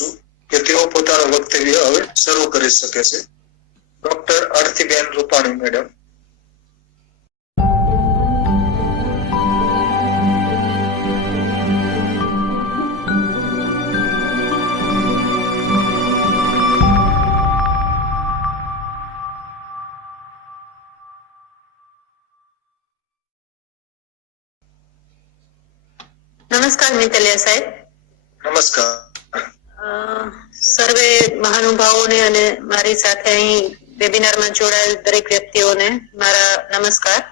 છું કે તેઓ પોતાનું વક્તવ્ય હવે શરૂ કરી શકે છે. ડોક્ટર આરતીબેન રૂપાણી મેડમ. નમસ્કાર મિતલિયા સાહેબ. નમસ્કાર. સર્વે મહાનુભાવોને અને મારી સાથે અહીં વેબિનારમાં જોડાયેલ દરેક વ્યક્તિઓને મારા નમસ્કાર.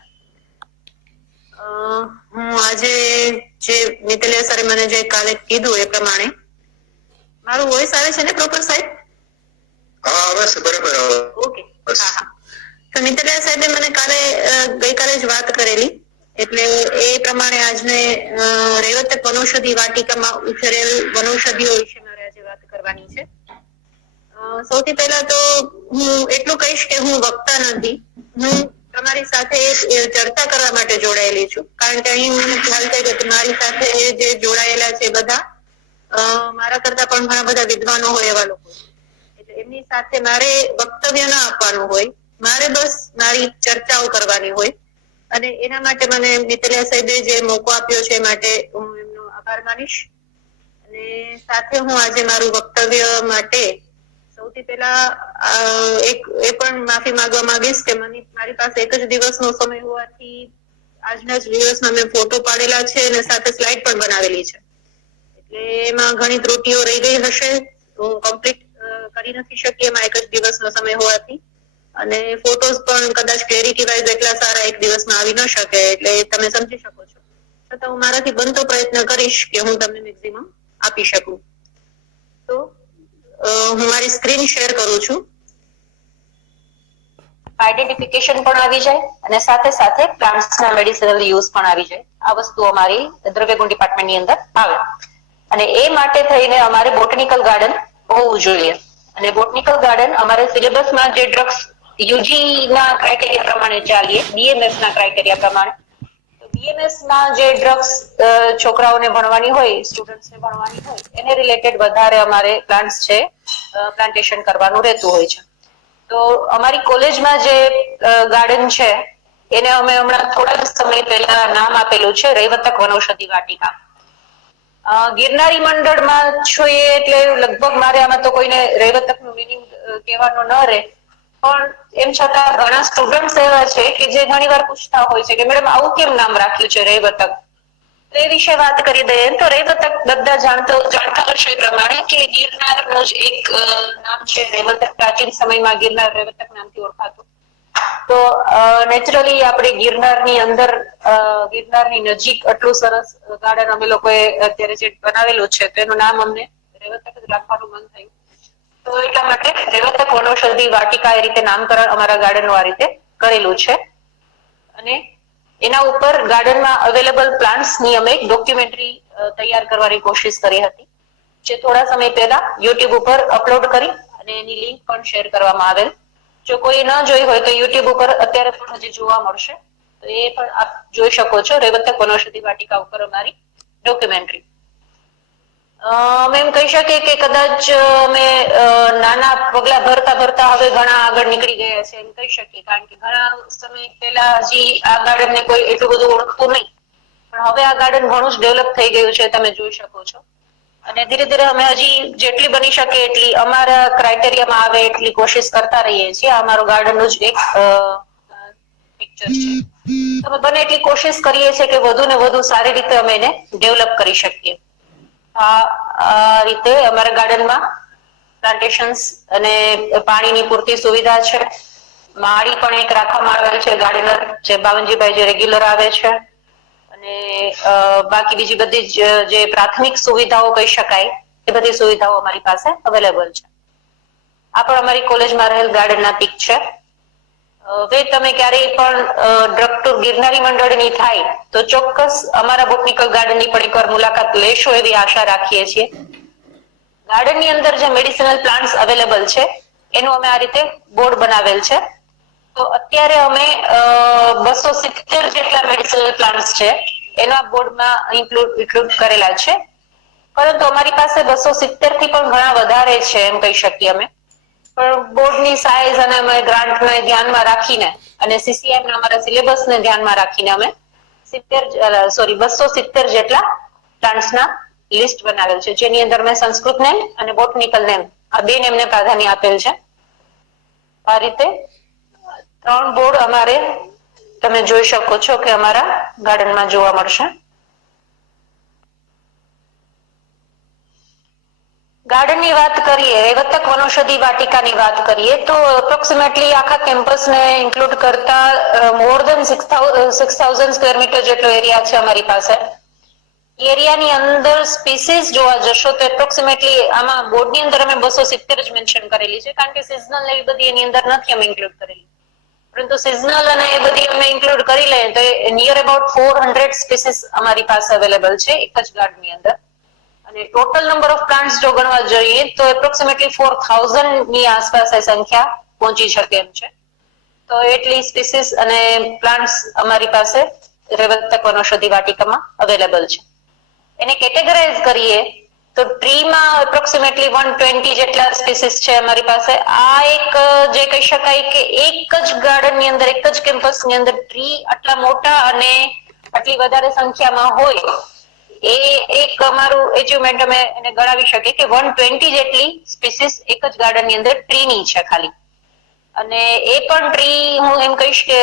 હું આજે જે મિતલિયા સરે મને જે કાલે કીધું એ પ્રમાણે મારું વોઇસ આવે છે ને પ્રોપર સાહેબ? હા, આવે છે બરાબર. ઓકે. હા હા. તો મિતલિયા સાહેબે મને ગઈકાલે જ વાત કરેલી, એટલે એ પ્રમાણે આજને રેવતક વનૌષધિ વાટિકામાં ઉછરેલ વનૌષધિઓ વિશે મારે આજે વાત કરવાની છે. સૌથી પહેલા તો હું એટલું કહીશ કે હું વક્તા નથી, હું તમારી સાથે ચર્ચા કરવા માટે જોડાયેલી છું. કારણ કે અહીં મને ખ્યાલ છે કે મારી સાથે જે જોડાયેલા છે બધા મારા કરતા પણ ઘણા બધા વિદ્વાનો હોય એવા લોકો, એટલે એમની સાથે મારે વક્તવ્ય ના આપવાનું હોય, મારે બસ મારી ચર્ચાઓ કરવાની હોય. અને એના માટે મને મિતલિયા સાહેબે જે મોકો આપ્યો છે એ માટે હું એમનો આભાર માનીશ. અને સાથે હું આજે મારું વક્તવ્ય માટે સૌથી પહેલા એ પણ માફી માંગવા માંગીશ કે મારી પાસે એક જ દિવસનો સમય હોવાથી આજના જ દિવસમાં મેં ફોટો પાડેલા છે અને સાથે સ્લાઇડ પણ બનાવેલી છે, એટલે એમાં ઘણી ત્રુટીઓ રહી ગઈ હશે. હું કમ્પ્લીટ કરી નથી શકી એમાં એક જ દિવસનો સમય હોવાથી, અને ફોટોઝ પણ કદાચ ક્લેરિટી વાઇઝ એટલા સારા એક દિવસમાં આવી ન શકે, એટલે તમે સમજી શકો છો. છતાં હું મારાથી બનતો પ્રયત્ન કરીશ કે હું તમને મેક્સિમમ આપી શકું. તો હું મારી સ્ક્રીન શેર કરું છું. આઈડેન્ટિફિકેશન પણ આવી જાય અને સાથે સાથે પ્લાન્ટ્સના મેડિસિનલ યુઝ પણ આવી જાય. આ વસ્તુ અમારી દ્રવ્યગુણ ડિપાર્ટમેન્ટની અંદર આવે, અને એ માટે થઈને અમારે બોટનિકલ ગાર્ડન હોવું જોઈએ. અને બોટનિકલ ગાર્ડન અમારે સિલેબસમાં જે ડ્રગ્સ યુજી ના ક્રાઇટેરિયા પ્રમાણે ચાલીએ, બીએમએસ ના ક્રાઇટેરિયા પ્રમાણે, તો બીએમએસ ના જે ડ્રગ્સ છોકરાઓને ભણવાની હોય, સ્ટુડન્ટ્સને ભણવાની હોય, એને રિલેટેડ વધારે અમારે પ્લાન્ટ્સ છે પ્લાન્ટેશન કરવાનું રહેતું હોય છે. તો અમારી કોલેજમાં જે ગાર્ડન છે એને અમે હમણાં થોડા સમય પહેલા નામ આપેલું છે રેવતક વનૌષધિ વાટિકા. ગિરનારી મંડળમાં જોઈએ એટલે લગભગ મારે આમાં તો કોઈને રેવતક નું મિનિંગ કહેવાનો ન રહે, પણ એમ છતાં ઘણા સ્ટુડન્ટ એવા છે કે જે ઘણી વાર પૂછતા હોય છે કે મેડમ આવું કેમ નામ રાખ્યું છે રેવતક. તો એ વિશે વાત કરી દઈએ તો રેવતક બધા જાણતા હશે એ પ્રમાણે કે ગિરનારનું જ એક નામ છે રેવતક. પ્રાચીન સમયમાં ગિરનાર રેવતક નામથી ઓળખાતું. તો નેચરલી આપણે ગિરનારની અંદર ગિરનારની નજીક આટલું સરસ ગાર્ડન અમે લોકોએ અત્યારે જે બનાવેલું છે તો એનું નામ અમને રેવતક જ રાખવાનું મન થયું. તો એટલા માટે રેવતક વનૌષધિ વાટિકા એ રીતે નામકરણ અમારા ગાર્ડનનું આ રીતે કરેલું છે. અને એના ઉપર ગાર્ડનમાં અવેલેબલ પ્લાન્ટ્સની અમે એક ડોક્યુમેન્ટરી તૈયાર કરવાની કોશિશ કરી હતી, જે થોડા સમય પહેલા યુટ્યુબ ઉપર અપલોડ કરી અને એની લિંક પણ શેર કરવામાં આવેલ. જો કોઈ ન જોઈ હોય તો યુટ્યુબ ઉપર અત્યારે પણ હજી જોવા મળશે, તો એ પણ આપ જોઈ શકો છો રેવતક વનૌષધિ વાટિકા ઉપર અમારી ડોક્યુમેન્ટરી. અમે એમ કહી શકીએ કે કદાચ અમે નાના પગલા ભરતા હવે ઘણા આગળ નીકળી ગયા છે એમ કહી શકીએ, કારણ કે ઘણા સમય પહેલા હજી આ ગાર્ડન ને કોઈ એટલું બધું ઓળખતું નહીં, પણ હવે આ ગાર્ડન ઘણું જ ડેવલપ થઈ ગયું છે, તમે જોઈ શકો છો. અને ધીરે ધીરે અમે હજી જેટલી બની શકે એટલી અમારા ક્રાઇટેરિયામાં આવે એટલી કોશિશ કરતા રહીએ છીએ. અમારો ગાર્ડનનું જ એક પિક્ચર છે. અમે બને એટલી કોશિશ કરીએ છીએ કે વધુ ને વધુ સારી રીતે અમે એને ડેવલપ કરી શકીએ. આ રીતે અમારા ગાર્ડનમાં પ્લાન્ટેશન્સ અને પાણીની પૂરતી સુવિધા છે. માળી પણ એક રાખવામાં આવેલ છે ગાર્ડનર, જે બાવનજીભાઈ જે રેગ્યુલર આવે છે. અને બાકી બીજી બધી જે પ્રાથમિક સુવિધાઓ કહી શકાય એ બધી સુવિધાઓ અમારી પાસે અવેલેબલ છે. આ પણ અમારી કોલેજમાં રહેલ ગાર્ડનના પીક છે. હવે તમે ક્યારેય પણ ડ્રગ ટુર ગિરનારી મંડળની થાય તો ચોક્કસ અમારા બોટનિકલ ગાર્ડનની પણ એકવાર મુલાકાત લેશો એવી આશા રાખીએ છીએ. ગાર્ડનની અંદર જે મેડિસિનલ પ્લાન્ટ્સ અવેલેબલ છે એનું અમે આ રીતે બોર્ડ બનાવેલ છે. તો અત્યારે અમે 270 જેટલા મેડિસિનલ પ્લાન્ટ્સ છે એના બોર્ડમાં ઇન્ક્લુડ કરેલા છે. પરંતુ અમારી પાસે 270 થી પણ ઘણા વધારે છે એમ કહી શકીએ અમે. પણ બોર્ડની સાઇઝ અને અમે ગ્રાન્ટને ધ્યાનમાં રાખીને અને સીસીઆઈ ના અમારા સિલેબસને ધ્યાનમાં રાખીને અમે 270 જેટલા પ્લાન્ટ્સના લિસ્ટ બનાવેલ છે, જેની અંદર મેં સંસ્કૃત નેમ અને બોટનિકલ નેમ આ બે નેમને પ્રાધાન્ય આપેલ છે. આ રીતે 3 બોર્ડ અમારે તમે જોઈ શકો છો કે અમારા ગાર્ડનમાં જોવા મળશે. ગાર્ડનની વાત કરીએ, રેવતક વનૌષધિ વાટિકાની વાત કરીએ તો એપ્રોક્સિમેટલી આખા કેમ્પસને ઇન્ક્લુડ કરતા મોર દેન 6000 સ્ક્વેર મીટર જેટલો એરિયા છે અમારી પાસે. એરિયાની અંદર સ્પીસીસ જોવા જશો તો એપ્રોક્સિમેટલી આમાં બોર્ડની અંદર અમે 270 જ મેન્શન કરેલી છે, કારણ કે સિઝનલ એવી બધી એની અંદર નથી અમે ઇન્ક્લુડ કરેલી. પરંતુ સિઝનલ અને એ બધી અમે ઇન્ક્લુડ કરી લઈએ તો નિયર અબાઉટ 400 સ્પીસીસ અમારી પાસે અવેલેબલ છે એક જ ગાર્ડનની અંદર. અને ટોટલ નંબર ઓફ પ્લાન્ટ્સ જો ગણવા જોઈએ તો એપ્રોક્સિમેટલી 4000 ની આસપાસ એ સંખ્યા પહોંચી શકે એમ છે. તો એટલી સ્પીસીસ અને પ્લાન્ટ્સ અમારી પાસે રેવતક વનૌષધિ વાટિકામાં અવેલેબલ છે. એને કેટેગરાઇઝ કરીએ તો ટ્રીમાં એપ્રોક્સિમેટલી 120 જેટલા સ્પીસીસ છે અમારી પાસે. આ એક જે કહી શકાય કે એક જ ગાર્ડનની અંદર એક જ કેમ્પસની અંદર ટ્રી આટલા મોટા અને આટલી વધારે સંખ્યામાં હોય એ એક અમારું એચિવમેન્ટ અમે એને ગણાવી શકીએ કે 120 જેટલી સ્પીસીસ એક જ ગાર્ડનની અંદર ટ્રીની છે ખાલી. અને એ પણ ટ્રી હું એમ કહીશ કે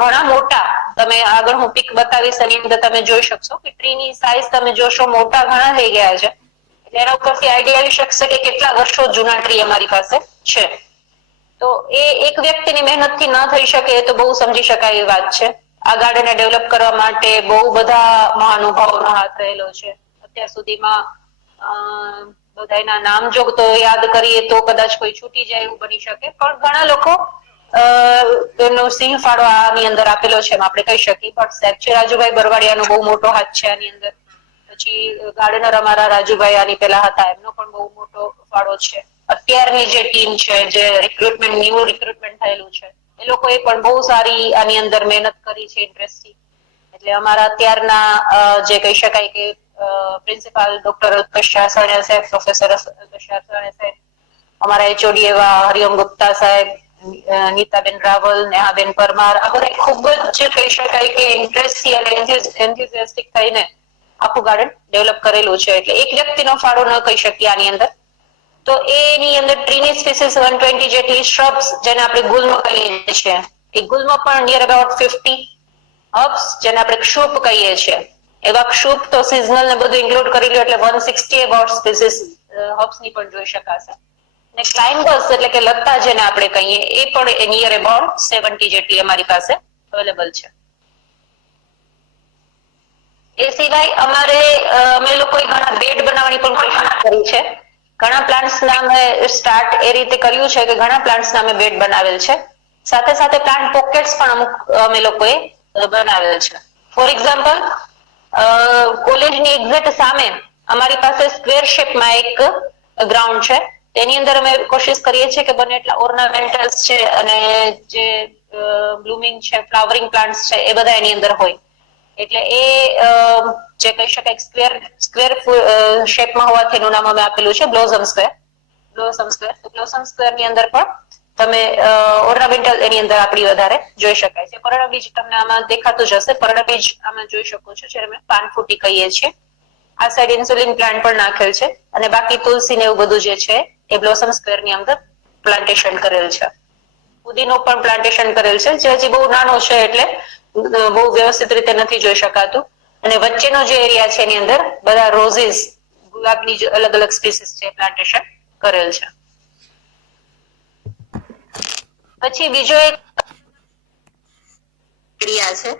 ઘણા મોટા, તમે આગળ હું પિક બતાવીશ એની અંદર તમે જોઈ શકશો કે ટ્રીની સાઈઝ તમે જોશો મોટા ઘણા થઈ ગયા છે. એટલે એના ઉપરથી આઈડિયા આવી શકશે કે કેટલા વર્ષો જૂના ટ્રી અમારી પાસે છે. તો એ એક વ્યક્તિની મહેનતથી ન થઈ શકે એ તો બહુ સમજી શકાય એવી વાત છે. આ ગાર્ડનને ડેવલપ કરવા માટે બહુ બધા મહાનુભાવોનો હાથ રહેલો છે. અત્યાર સુધીમાં બધાના નામ જો તો યાદ કરીએ તો કદાચ કોઈ છૂટી જાય એવું બની શકે, પણ ઘણા લોકો એનો સિંહ ફાળો આની અંદર આપેલો છે એમ આપણે કહી શકીએ. પણ સાહેબ છે રાજુભાઈ બરવાડિયાનો બહુ મોટો હાથ છે આની અંદર. પછી ગાર્ડનર અમારા રાજુભાઈ આની પેલા હતા, એમનો પણ બહુ મોટો ફાળો છે. અત્યારની જે ટીમ છે, જે ન્યુ રિક્રુટમેન્ટ થયેલું છે, એ લોકોએ પણ બહુ સારી આની અંદર મહેનત કરી છે ઇન્ટરેસ્ટથી. એટલે અમારા અત્યારના જે કહી શકાય કે પ્રિન્સિપાલ ડોક્ટર અલ્પેશ સાસણિયા સાહેબ, પ્રોફેસર અલ્પેશ સાસણિયા સાહેબ, અમારા એચઓડી એવા હરિઓમ ગુપ્તા સાહેબ, નીતાબેન રાવલ, નેહાબેન પરમાર, આ બધા ખૂબ જ કહી શકાય કે ઇન્ટરેસ્ટથી અને એન્થુઝિયાસ્ટિક થઈને આખું ગાર્ડન ડેવલપ કરેલું છે. એટલે એક વ્યક્તિનો ફાળો ન કહી શકીએ આની અંદર. તો એની અંદર ટ્રીની સ્પીસીસ 120 જેટલી, શ્રબ્સ જેને આપણે ગુલ્મ કહીએ છીએ એ ગુલ્મ પણ નિયર અબાઉટ 50, હર્બ્સ જેને આપણે ક્ષુપ કહીએ છીએ એવા ક્ષુપ તો સિઝનલ ને બધું ઇન્ક્લુડ કરી લો એટલે 160 અબાઉટ સ્પીસીસ હર્બ્સની પણ જોઈ શકાશે. અને ક્લાઇમ્બર્સ એટલે કે લતા જેને આપણે કહીએ એ પણ નિયર અબાઉટ 70 જેટલી અમારી પાસે અવેલેબલ છે. એ સિવાય અમે લોકોએ ઘણા બેડ બનાવવાની પણ કોશિશ કરી છે. ઘણા પ્લાન્ટ્સના અમે સ્ટાર્ટ એ રીતે કર્યું છે કે ઘણા પ્લાન્ટ્સના અમે બેડ બનાવેલ છે. સાથે સાથે પ્લાન્ટ પોકેટ્સ પણ અમુક અમે લોકોએ બનાવેલ છે. ફોર એક્ઝામ્પલ, કોલેજની એક્ઝેક્ટ સામે અમારી પાસે સ્ક્વેર શેપમાં એક ગ્રાઉન્ડ છે. તેની અંદર અમે કોશિશ કરીએ છીએ કે બને એટલા ઓર્નામેન્ટલ્સ છે અને જે બ્લુમિંગ છે, ફ્લાવરિંગ પ્લાન્ટ્સ છે એ બધા એની અંદર હોય. એટલે એ જે કહી શકાય સ્ક્વેર શેપમાં હોવાથી એનું નામ અમે આપેલું છે બ્લોઝમ સ્ક્વેર. બ્લોઝમ સ્ક્વેર ની અંદર પણ તમે ઓર્નામેન્ટલ એની અંદર આપણી વધારે જોઈ શકાય છે. પર્ણબીજ તમને આમાં દેખાતું જ હશે. પર્ણબીજ આમાં જોઈ શકો છો, જ્યારે અમે પાનફૂટી કહીએ છીએ. આ સાઈડ ઇન્સ્યુલિન પ્લાન્ટ પણ નાખેલ છે અને બાકી તુલસી ને એવું બધું જે છે એ બ્લોસમ સ્ક્વેર ની અંદર પ્લાન્ટેશન કરેલ છે. પુદીનો પણ પ્લાન્ટેશન કરેલ છે, જે હજી બહુ નાનો છે એટલે બહુ વ્યવસ્થિત રીતે નથી જોઈ શકાતું. અને વચ્ચેનો જે એરિયા છે એની અંદર બધા રોઝીસ, ગુલાબની જે અલગ અલગ સ્પીસીસ છે પ્લાન્ટેશન કરેલ છે. પછી બીજો એક એરિયા છે,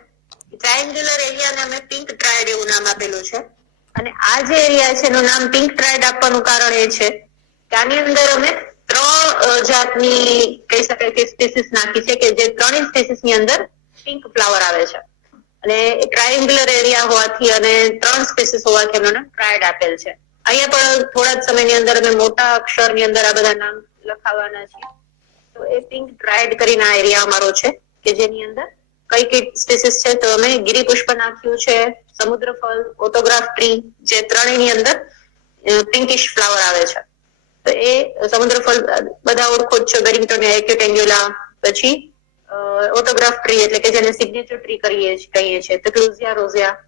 ટ્રાયેન્ગ્યુલર એરિયાને અમે પિંક ટ્રાયડ એવું નામ આપેલું છે. અને આ જે એરિયા છે એનું નામ પિંક ટ્રાયડ આપવાનું કારણ એ છે કે આની અંદર અમે 3 જાતની કહી શકાય કે સ્પીસીસ નાખી છે કે જે 3 સ્પીસીસ ની અંદર પિંક ફ્લાવર આવે છે. અને ટ્રાયેન્ગ્યુલર એરિયા હોવાથી અને 3 સ્પીસીસ હોવાથી એમને ટ્રાયડ આપેલ છે. અહીંયા પણ થોડા જ સમયની અંદર અમે મોટા અક્ષરની અંદર આ બધા નામ લખાવવાના છીએ. તો એ પિંક ટ્રાયડ કરીને આ એરિયા અમારો છે કે જેની અંદર કઈ કઈ સ્પીસીસ છે તો અમે ગિરિપુષ્પ નાખ્યું છે, સમુદ્રફળ, ઓટોગ્રાફ ટ્રી, જે ત્રણેયની અંદર પિંકિશ ફ્લાવર આવે છે. તો એ સમુદ્ર ફળ બધા ઓળખો જ છો, બેરિંગ્ટોનિયા, એક્યુટેન્ગ્યુલા, પછી ઓટોગ્રાફ ટ્રી એટલે કે જેને સિગ્નેચર ટ્રી કહીએ છીએ, તો ક્લુઝિયા રોઝિયા,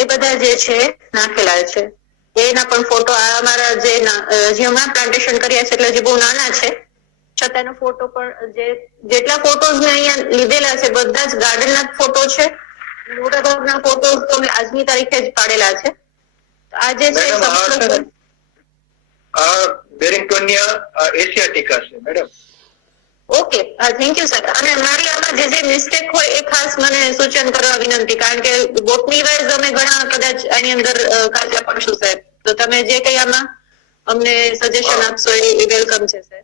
એ બધા જે છે નાખેલા છે. એના પણ ફોટો અમારા જે હમણાં પ્લાન્ટેશન કર્યા છે એટલે જે બહુ નાના છે છતાં એનો ફોટો પણ જેટલા ફોટોઝ મેં અહીંયા લીધેલા છે બધા જ ગાર્ડનના ફોટો છે. મોટાભાગના ફોટોઝ તો મેં આજની તારીખે જ પાડેલા છે. આ જે છે આ બેરિંગ્ટોનિયા એશિયાટિકા છે મેડમ. ઓકે, હા, થેન્ક યુ સર. અને મારી આમાં જે મિસ્ટેક હોય એ ખાસ મને સૂચન કરવા વિનંતી, કારણ કે બોટની વાઇઝ અમે ઘણા કદાચ આની અંદર કાચા પડશું સાહેબ. તો તમે જે કઈ આમાં અમને સજેશન આપશો એ વેલકમ છે sir.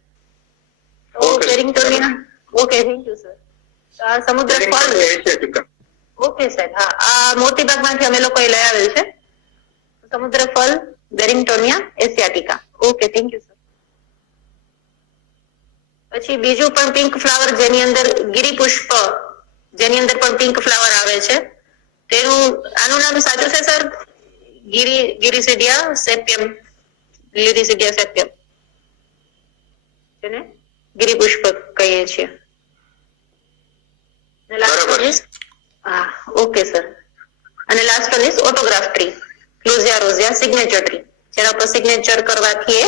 Barringtonia, okay, thank you sir. આ સમુદ્ર ફળ એશિયાટિકા. ઓકે સર, હા, આ મોટી ભાગમાંથી અમે લોકોએ લઈ આવેલ છે સમુદ્ર ફળ Barringtonia asiatica. Okay, thank you sir. પછી બીજું પણ પિંક ફ્લાવર જેની અંદર ગિરિપુષ્પ, જેની અંદર પણ પિંક ફ્લાવર આવે છે, તેનું આનું નામ સાચું છે સર? ગિરિસિડિયા સેપ્યમ, લિરિસિડિયા સેપ્યમ, જેને ગિરિપુષ્પ કહીએ છીએ. હા, ઓકે સર. અને last one is autograph tree, Clusia rosea signature tree, જેના પર સિગ્નેચર કરવાથી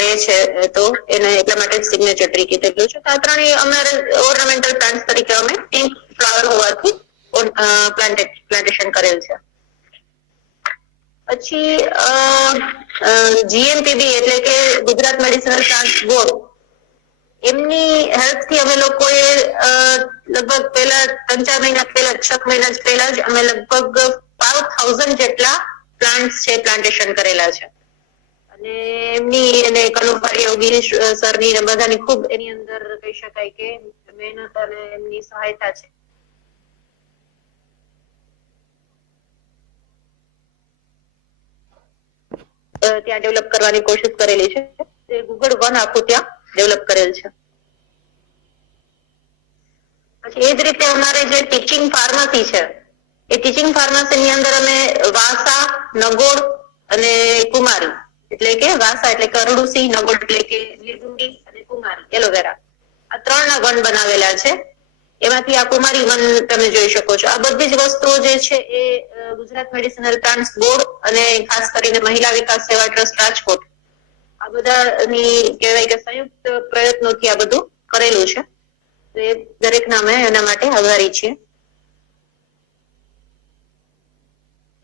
રહે છે, તો એને એટલા માટે સિગ્નેચર ટ્રી કીધેલું છે. આ ત્રણેય અમારે ઓર્નામેન્ટલ પ્લાન્ટ તરીકે અમે પિંક ફ્લાવર હોવાથી પ્લાન્ટેશન કરેલ છે. પછી GMPB એટલે કે ગુજરાત મેડિસિનલ પ્લાન્ટ બોર્ડ, એમની હેલ્પ થી અમે લોકોએ લગભગ પહેલા 3-4 મહિના પહેલા, 6 મહિના પહેલા જ અમે લગભગ 5000 જેટલા પ્લાન્ટ્સ છે પ્લાન્ટેશન કરેલા છે. અને એમની અને કનુભાઈ ગિરીશ સરની ને બધાની ખૂબ એની અંદર કહી શકાય કે મહેનત અને એમની સહાયતા છે. ત્યાં ડેવલપ કરવાની કોશિશ કરેલી છે. તે ગૂગલ વન આખું ત્યાં ડેવલપ કરેલ છે. પછી એ જ રીતે અમારે જે ટીચિંગ ફાર્મસી છે, એ ટીચિંગ ફાર્મસી ની અંદર અમે વાસા, નગોડ અને કુમારી, એટલે કે વાસા એટલે કે અરડુસી, નગોડ એટલે કે લીલુંડી અને કુમારી એલોવેરા, આ 3ના વન બનાવેલા છે. એમાંથી આ કુમારી વન તમે જોઈ શકો છો. આ બધી જ વસ્તુઓ જે છે એ ગુજરાત મેડિસિનલ પ્લાન્ટ્સ બોર્ડ અને ખાસ કરીને મહિલા વિકાસ સેવા ટ્રસ્ટ રાજકોટ, આ બધાની કહેવાય કે સંયુક્ત પ્રયત્નોથી આ બધું કરેલું છે. તો એ દરેક નામે એના માટે આભારી છીએ.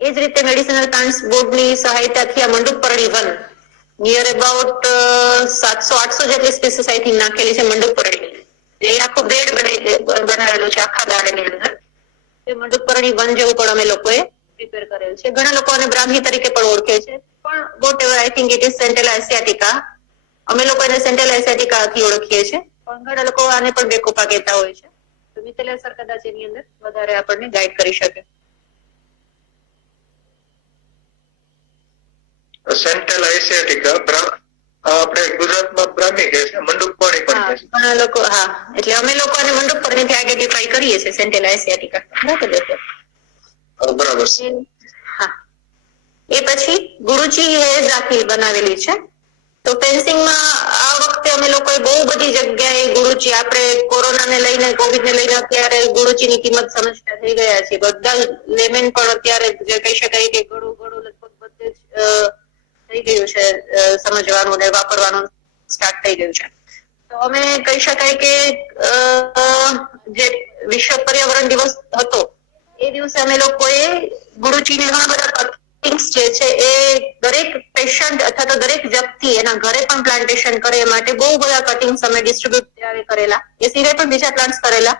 એ જ રીતે મેડિસિનલ પ્લાન્ટ્સ બોર્ડની સહાયતાથી આ મંડુપરણી વન નિયર અબાઉટ 700-800 જેટલી સ્પીસીસ આઈ થિંક નાખેલી છે મંડુપરણી. એ આખો બેડ બનાવેલો છે આખા ગાર્ડનની અંદર. એ મંડુપરણી વન જેવું પણ અમે લોકોએ પ્રિપેર કરેલ છે. ઘણા લોકો આને બ્રાહ્મી તરીકે પણ ઓળખે છે, પણ whatever, I think it is central asiatica. અમે લોકો એને સેન્ટ્રલ એશિયાટિકાથી ઓળખીએ છીએ, પણ ઘણા લોકો આને પણ બેકોપા કહેતા હોય છે. તો મિતેલા સર કદાચ એની અંદર વધારે આપણને ગાઈડ કરી શકે. સેન્ટ્રલ એશિયાટિકા આપણે ગુજરાતમાં બ્રાહ્મી કહે છે, મંડુપરણી પણ કહે છે. ઘણા લોકો, હા, એટલે અમે લોકો આને મંડુપરણીથી આઈડેન્ટિફાઈ કરીએ છીએ સેન્ટ્રલ એશિયાટિકા. બરાબર. હા, એ પછી ગુરુચી ઝાંખી બનાવેલી છે. તો ફેન્સિંગમાં આ વખતે અમે લોકોએ બહુ બધી જગ્યાએ ગુરુચી, આપણે કોરોનાને લઈને, કોવિડને લઈને અત્યારે ગુરુચીની કિંમત સમજતા થઈ ગયા છે. બધા લેમન પણ અત્યારે જે કહી શકાય કે ઘણું લગભગ બધે જ થઈ ગયું છે સમજવાનું ને વાપરવાનું સ્ટાર્ટ થઈ ગયું છે. તો અમે કહી શકાય કે જે વિશ્વ પર્યાવરણ દિવસ હતો એ દિવસે અમે લોકોએ ગુરુચીને ઘણા બધા કટિંગ્સ જે છે એ દરેક પેશન્ટ અથવા તો દરેક વ્યક્તિ એના ઘરે પણ પ્લાન્ટેશન કરે એ માટે બહુ બધા કટિંગ્સ અમે ડિસ્ટ્રીબ્યુટ કરેલા. એ સિવાય પણ બીજા પ્લાન્ટ્સ કરેલા,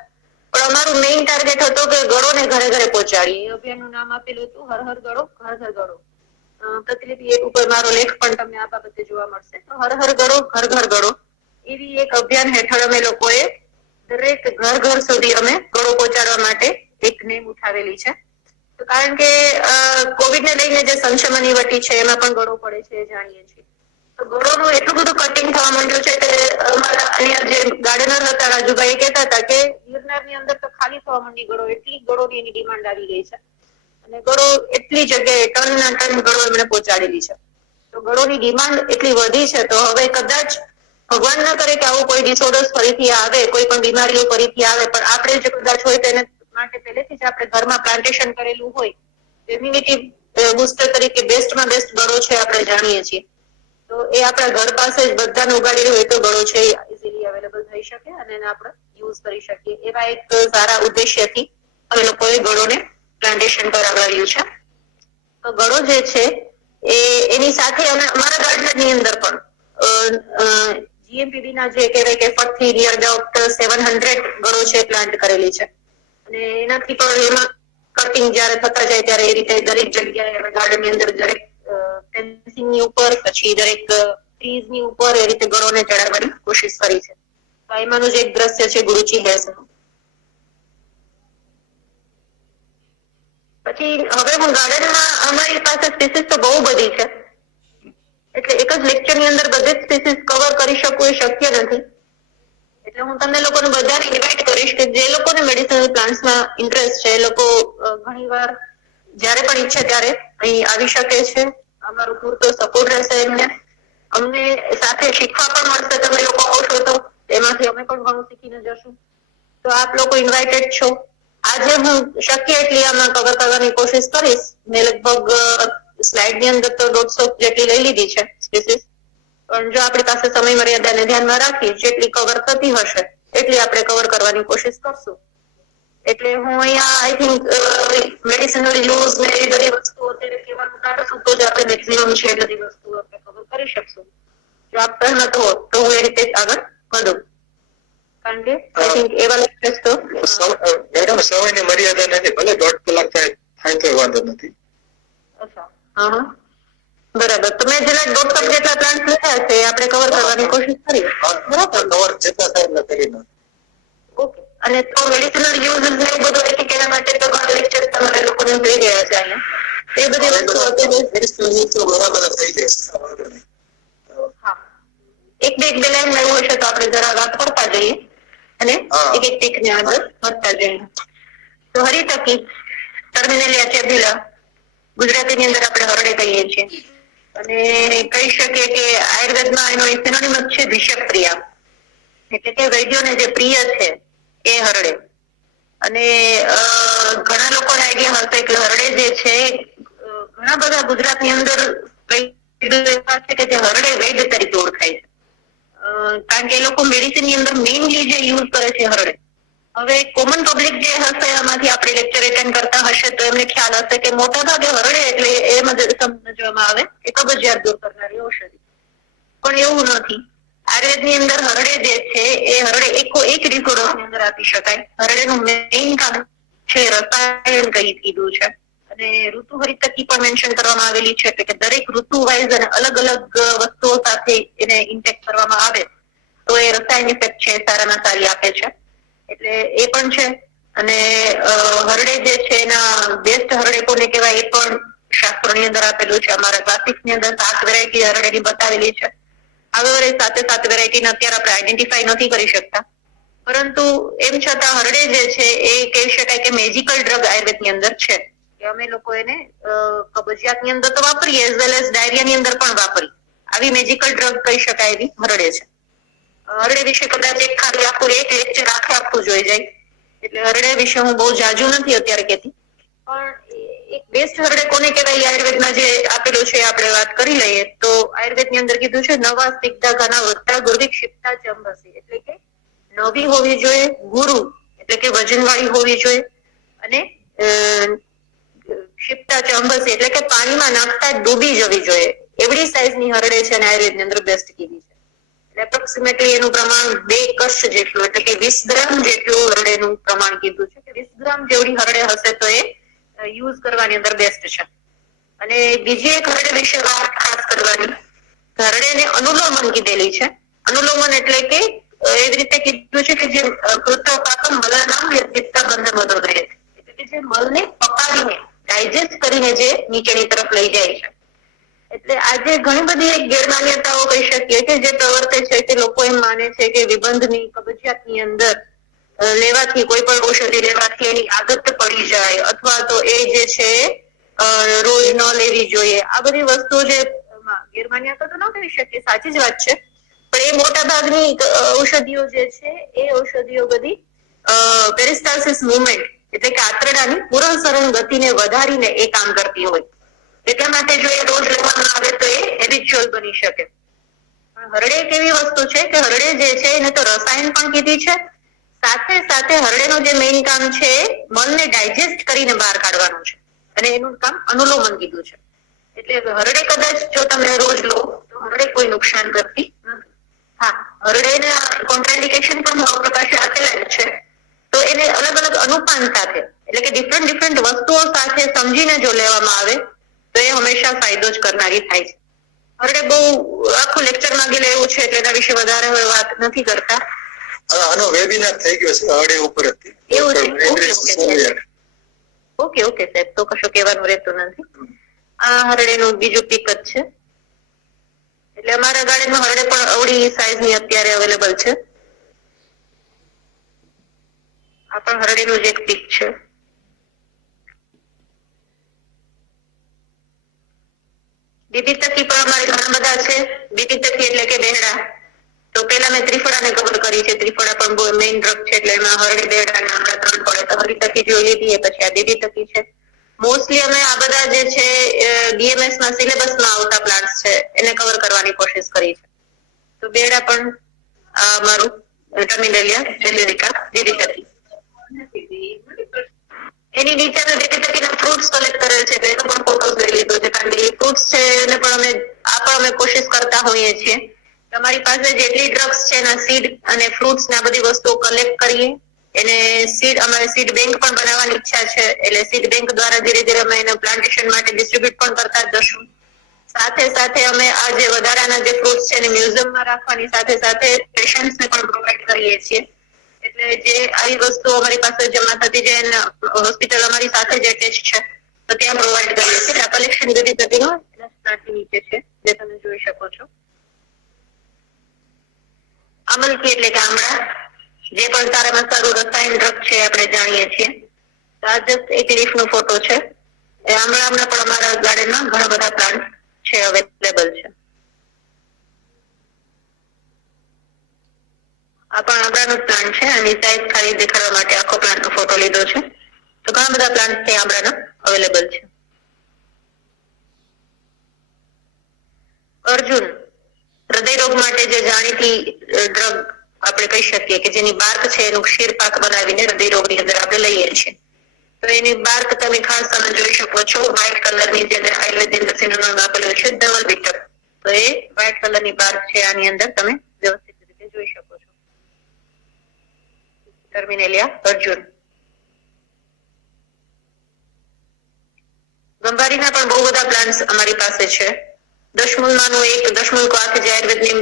પણ અમારું મેઇન ટાર્ગેટ હતો કે ગળોને ઘરે ઘરે પહોંચાડીએ. એ અભિયાનનું નામ આપેલું હતું હર હર ગળો ઘર ઘર ગળો. પ્રતિલિપિ એક ઉપર મારો લેખ પણ તમને આ બાબતે જોવા મળશે. તો હર હર ગળો ઘર ઘર ગળો એવી એક અભિયાન હેઠળ અમે લોકોએ દરેક ઘર ઘર સુધી અમે ગળો પહોંચાડવા માટે એક નેમ ઉઠાવેલી છે. તો કારણ કે કોવિડ ને લઈને જે સંશમની વટી છે એમાં પણ ગળો પડે છે એ જાણીએ છીએ. તો ગળોનું એટલું બધું કટિંગ થવા માંડ્યું છે કે અમારા અહીંયા જે ગાર્ડનર હતા રાજુભાઈ કહેતા હતા કે ગિરનારની અંદર તો ખાલી થવા માંડી ગળો, એટલી ગળોની એની ડિમાન્ડ આવી ગઈ છે. અને ગળો એટલી જગ્યાએ ટનના ટન ગળો એમણે પહોંચાડેલી છે. તો ગળોની ડિમાન્ડ એટલી વધી છે તો હવે કદાચ ભગવાન ના કરે કે આવું કોઈ ડિસઓર્ડર્સ ફરીથી આવે, કોઈ પણ બીમારીઓ ફરીથી આવે, પણ આપણે જો કદાચ હોય તેને માટે પહેલેથી જ આપણે ઘરમાં પ્લાન્ટેશન કરેલું હોય, ઇમ્યુનિટી બુસ્ટર તરીકે બેસ્ટમાં બેસ્ટ ગળો છે આપણે જાણીએ છીએ. તો એ આપણા ઘર પાસે જ બધાને ઉગાડેલું હોય તો ગળો છે ઇઝીલી અવેલેબલ થઈ શકે અને એને આપણે યુઝ કરી શકીએ. એવા એક સારા ઉદ્દેશ્યથી અમે લોકોએ ગળોને પ્લાન્ટેશન કરાવ્યું છે. તો ગળો જે છે એની સાથે અમારા ગાર્ડનની અંદર પણ GMPB ના જે કહેવાય કે 40 નિયર અબાઉટ 700 ગળો છે પ્લાન્ટ કરેલી છે. અને એનાથી પણ એમાં કટિંગ જયારે થતા જાય ત્યારે એ રીતે દરેક જગ્યાએ ગાર્ડન ની અંદર દરેક ફેન્સિંગ ની ઉપર પછી દરેક ટ્રીઝ ની ઉપર એ રીતે ગળોને ચડાવવાની કોશિશ કરી છે. તો એમાંનું જ એક દ્રશ્ય છે ગુરુચી હેસનું. પછી હવે હું ગાર્ડનમાં અમારી પાસે સ્પીસીસ તો બહુ બધી છે, એટલે એક જ લેક્ચર ની અંદર બધી સ્પીસીસ કવર કરી શકું એ શક્ય નથી. એટલે હું તમને લોકોને બધાને ઇન્વાઇટ કરીશ કે જે લોકોને મેડિસિનલ પ્લાન્ટ્સમાં ઇન્ટરેસ્ટ છે એ લોકો ઘણીવાર જ્યારે પણ ઈચ્છે ત્યારે અહીં આવી શકે છે. અમારું પૂરતો સપોર્ટ રહેશે એમને. અમને સાથે શીખવા પણ મળશે. તમે લોકો આવશો તો એમાંથી અમે પણ ઘણું શીખીને જશું. તો આપ લોકો ઇન્વાઇટેડ છો. આજે હું શક્ય એટલી આમાં કવર કરવાની કોશિશ કરીશ. મેં લગભગ સ્લાઇડ ની અંદર તો 150 જેટલી લઈ લીધી છે સ્પીસીસ, પણ જો આપણી પાસે સમય મર્યાદાને ધ્યાનમાં રાખી જેટલી કવર થતી હશે એટલી આપણે કવર કરવાની કોશિશ કરશું. એટલે હું અહીંયા આઈ થિંક મેડિસિનલ યુઝ ને એ બધી વસ્તુઓ અત્યારે કહેવાનું ટાળશું તો જ આપણે મેક્સિમમ છે એ બધી વસ્તુઓ આપણે કવર કરી શકશું. જો આપ સહમત હો તો હું એ રીતે આગળ વધું, કારણ કે આઈ થિંક એવા લેક્ચર્સ તો મેડમ સમયની મર્યાદા નથી, ભલે 1.5 કલાક થાય તો વાંધો નથી. અચ્છા, હા બરાબર. તો મેં જેટલા 1.5 કપ જેટલા પ્લાન્ટ લીધા છે આપણે કવર કરવાની કોશિશ કરી. બરાબર, કવર જેટલા થાય એટલા કરીને. ઓકે. અને તો મેડિસિનલ યુઝ ને એવું બધું એટલે કે એના માટે તો ઘણા લેક્ચર તમારે લોકોને થઈ ગયા છે અહીંયા. એ બધી વસ્તુ અત્યારે બરાબર થઈ જશે. હા, એક બે લાઈન એવું હશે તો આપણે જરા વાત કરતા જઈએ અને એક એક ટીક ને આગળ વધતા જઈએ. તો હરિતકી ટર્મિનેલિયા ટેબ્યુલા ગુજરાતીની અંદર આપણે હરડે કહીએ છીએ અને કહી શકીએ કે આયુર્વેદમાં એનો સિનોનિમ છે વિષપ્રિયા, એટલે કે વૈદ્યોને જે પ્રિય છે એ હરડે. અને ઘણા લોકોને આઈડિયા હશે કે હરડે જે છે ઘણા બધા ગુજરાતની અંદર એવા છે કે જે હરડે વૈદ તરીકે ઓળખાય છે, કારણ કે એ લોકો મેડિસિન ની અંદર મેઇનલી જે યુઝ કરે છે હરડે. હવે કોમન પબ્લિક જે હશે એમાંથી આપણે લેક્ચર એટેન્ડ કરતા હશે તો એમને ખ્યાલ હશે કે મોટા ભાગે હરડે એટલે એમ જ સમજવામાં આવે કે કબજિયાત દૂર કરનારી ઔષધિ, પણ એવું નથી. આયુર્વેદની અંદર હરડે જે છે એ હરડે એક ડિસઓર્ડર ની અંદર આપી શકાય. હરડેનું મેઇન કામ છે રસાયણ કીધું છે અને ઋતુ હરિતકી પણ મેન્શન કરવામાં આવેલી છે, એટલે કે દરેક ઋતુ વાઇઝ અને અલગ અલગ વસ્તુઓ સાથે એને ઇન્ટેક્ટ કરવામાં આવે તો એ રસાયણ ઇફેક્ટ છે સારામાં સારી આપે છે, એટલે એ પણ છે. અને હરડે જે છે એના બેસ્ટ હરડે કોને કહેવાય એ પણ શાસ્ત્રોની અંદર આપેલું છે. અમારા ક્લાસિક્સ ની અંદર 7 વેરાયટી હરડેની બતાવેલી છે. હવે સાથે 7 વેરાયટીને અત્યારે આપણે આઈડેન્ટિફાઈ નથી કરી શકતા, પરંતુ એમ છતાં હરડે જે છે એ કહી શકાય કે મેજિકલ ડ્રગ આયુર્વેદની અંદર છે. કે અમે લોકો એને કબજિયાતની અંદર તો વાપરીએ એઝ વેલ એઝ ડાયરિયાની અંદર પણ વાપરીએ. આવી મેજિકલ ડ્રગ કહી શકાય એવી હરડે છે. હરડે વિશે કદાચ એક ખાલી આખું એક લેક્ચર આખું જોઈ જાય, એટલે હરડે વિશે હું બહુ જાજુ નથી અત્યારે કહેતી, પણ એક બેસ્ટ હરડે કોને કહેવાય આયુર્વેદમાં જે આપેલું છે આપણે વાત કરી લઈએ તો આયુર્વેદની અંદર કીધું છે નવા સિદ્ધા ઘના વધતા ગુરુવિક્ષિપ્તા ચંબસી, એટલે કે નવી હોવી જોઈએ, ગુરુ એટલે કે વજનવાળી હોવી જોઈએ અને ક્ષિપ્તા ચંબસી એટલે કે પાણીમાં નાખતા ડૂબી જવી જોઈએ. એવડી સાઈઝની હરડે છે અને આયુર્વેદની અંદર બેસ્ટ કીધી છે. એપ્રોક્સિમેટલી એનું પ્રમાણ 2 કશ જેટલું એટલે કે 20 ગ્રામ જેટલું હરડેનું પ્રમાણ કીધું છે કે 20 ગ્રામ જેવડી હરડે હશે તો એ યુઝ કરવાની અંદર બેસ્ટ છે. અને બીજી એક હરડે વિશે વાત ખાસ કરવાની, હરડેને અનુલોમન કીધેલી છે. અનુલોમન એટલે કે એવી રીતે કીધું છે કે જે કૃતપાકમ મલનામ યજ્ઞિતા બંધ મદો રહે છે, એટલે કે જે મલને પકાવીને ડાયજેસ્ટ કરીને જે નીચેની તરફ લઈ જાય છે. એટલે આજે ઘણી બધી એક ગેરમાન્યતાઓ કહી શકીએ કે જે પ્રવર્તે છે કે લોકો એમ માને છે કે વિબંધની કબજિયાતની અંદર લેવાથી કોઈ પણ ઔષધિ લેવાથી એની આદત પડી જાય અથવા તો એ જે છે રોજ ન લેવી જોઈએ, આ બધી વસ્તુઓ જે ગેરમાન્યતા તો ન કહી શકીએ, સાચી જ વાત છે, પણ એ મોટા ભાગની ઔષધિઓ જે છે એ ઔષધિઓ બધી પેરિસ્ટાલ્સિસ મુવમેન્ટ એટલે કે આંતરડાની પૂરણસરણ ગતિને વધારીને એ કામ કરતી હોય. એટલા માટે જો એ રોજ લેવામાં આવે તો એ હેબિચ્યુઅલ બની શકે. હરડે એક એવી વસ્તુ છે કે હરડે જે છે એને તો રસાયણ પણ કીધી છે, સાથે સાથે હરડેનું જે મેઇન કામ છે મળને ડાયજેસ્ટ કરીને બહાર કાઢવાનું છે અને એનું કામ અનુલોમન કીધું છે. એટલે હરડે કદાચ જો તમે રોજ લો તો હરડે કોઈ નુકસાન કરતી નથી. હા, હરડેને કોન્ટ્રાઇન્ડિકેશન પણ પ્રકાશે આપેલા જ છે, તો એને અલગ અલગ અનુપાન સાથે એટલે કે ડિફરન્ટ વસ્તુઓ સાથે સમજીને જો લેવામાં આવે તો એ હંમેશા ફાયદો જ કરનારી થાય છે. હરડે બહુ આખું લેક્ચર માંગી લેવું છે એટલે એના વિશે વધારે હવે વાત નથી કરતા. આનો વેબિનાર થઈ ગયો છે હરડે ઉપર જ. એવું છે. ઓકે સાહેબ, તો કશું કહેવાનું રહેતું નથી. આ હરડેનું બીજું પીક જ છે. એટલે અમારા ગાર્ડનમાં હરડે પણ અવળી સાઈઝની અત્યારે અવેલેબલ છે. આ પણ હરડેનું જ એક પીક છે. બીટી તકી પણ અમારે ઘણા બધા છે. બીટી તકી એટલે કે બેહડા. તો પેલા મેં ત્રિફળાને કવર કરી છે. ત્રિફળા પણ મેઇન ડ્રગ છે એટલે એમાં હરડે, બેહડા અને આમળા 3 પડે. તો હરી તકી જોઈ લીધી, પછી આ બીટી તકી છે. મોસ્ટલી અમે આ બધા જે છે ડીએમએસ ના સિલેબસમાં આવતા પ્લાન્ટ્સ છે એને કવર કરવાની કોશિશ કરી છે. તો બેહડા પણ મારું ટર્મિનેલિયા જેનેરિકા બીટી તકી. એની નીચે મેં બીટી તકીના ફ્રૂટ્સ કલેક્ટ કરેલ છે, એનો પણ ફોટોસ લઈ લીધો છે, કારણ કે ફ્રૂટ્સ છે એને પણ અમે કોશિશ કરતા હોઈએ છીએ. તમારી પાસે જેટલી ડ્રગ્સ છે એના સીડ અને ફ્રૂટ્સ ને આ બધી વસ્તુઓ કલેક્ટ કરીએ. એને અમારે સીડ બેંક પણ બનાવવાની ઈચ્છા છે, એટલે સીડ બેંક દ્વારા ધીરે ધીરે અમે એને પ્લાન્ટેશન માટે ડિસ્ટ્રીબ્યુટ પણ કરતા જશું. સાથે સાથે અમે આ જે વધારાના જે ફ્રૂટ્સ છે એને મ્યુઝિયમમાં રાખવાની સાથે સાથે પેશન્ટ્સને પણ પ્રોવાઈડ કરીએ છીએ. એટલે જે આવી વસ્તુ અમારી પાસે જમા થતી જાય, હોસ્પિટલ અમારી સાથે જ એટેચ છે તો ત્યાં પ્રોવાઈડ કરીએ છીએ. આ કલેક્શન બધી થતીનો નીચે છે જે તમે જોઈ શકો છો. અમલકી એટલે કે આમળા, જે પણ સારામાં સારું રસાયણ ડ્રગ છે આપણે જાણીએ છીએ. આ જસ્ટ એક લીફનો ફોટો છે. એ આમળામાં પણ અમારા ગાર્ડનમાં ઘણા બધા પ્લાન્ટ છે, અવેલેબલ છે. આ પણ આમળાનો પ્લાન્ટ છે. આની સાઈઝ ખાલી દેખાડવા માટે આખો પ્લાન્ટનો ફોટો લીધો છે. તો ઘણા બધા પ્લાન્ટ છે આમળાના અવેલેબલ છે. અર્જુન હૃદય રોગ માટે જે જાણીતી ડ્રગ આપણે કહી શકીએ કે જેની બાર્ક છે એનું ક્ષીર પાક બનાવીને હૃદય રોગની અંદર આપણે લઈએ છીએ. તો એની બાર્ક તમે ખાસ તમે જોઈ શકો છો, વ્હાઇટ કલરની જેને આયુર્વેદિક રસીનું નામ આપેલું છે ડબલ બીટર. તો એ વ્હાઇટ કલરની બાર્ક છે, આની અંદર તમે વ્યવસ્થિત રીતે જોઈ શકો છો. ટર્મિનેલિયા અર્જુન. ગંભારીના પણ બહુ બધા પ્લાન્ટ્સ અમારી પાસે છે. દશમૂલમાંનું એક, દશમૂલ કોફ જે આયુર્વેદની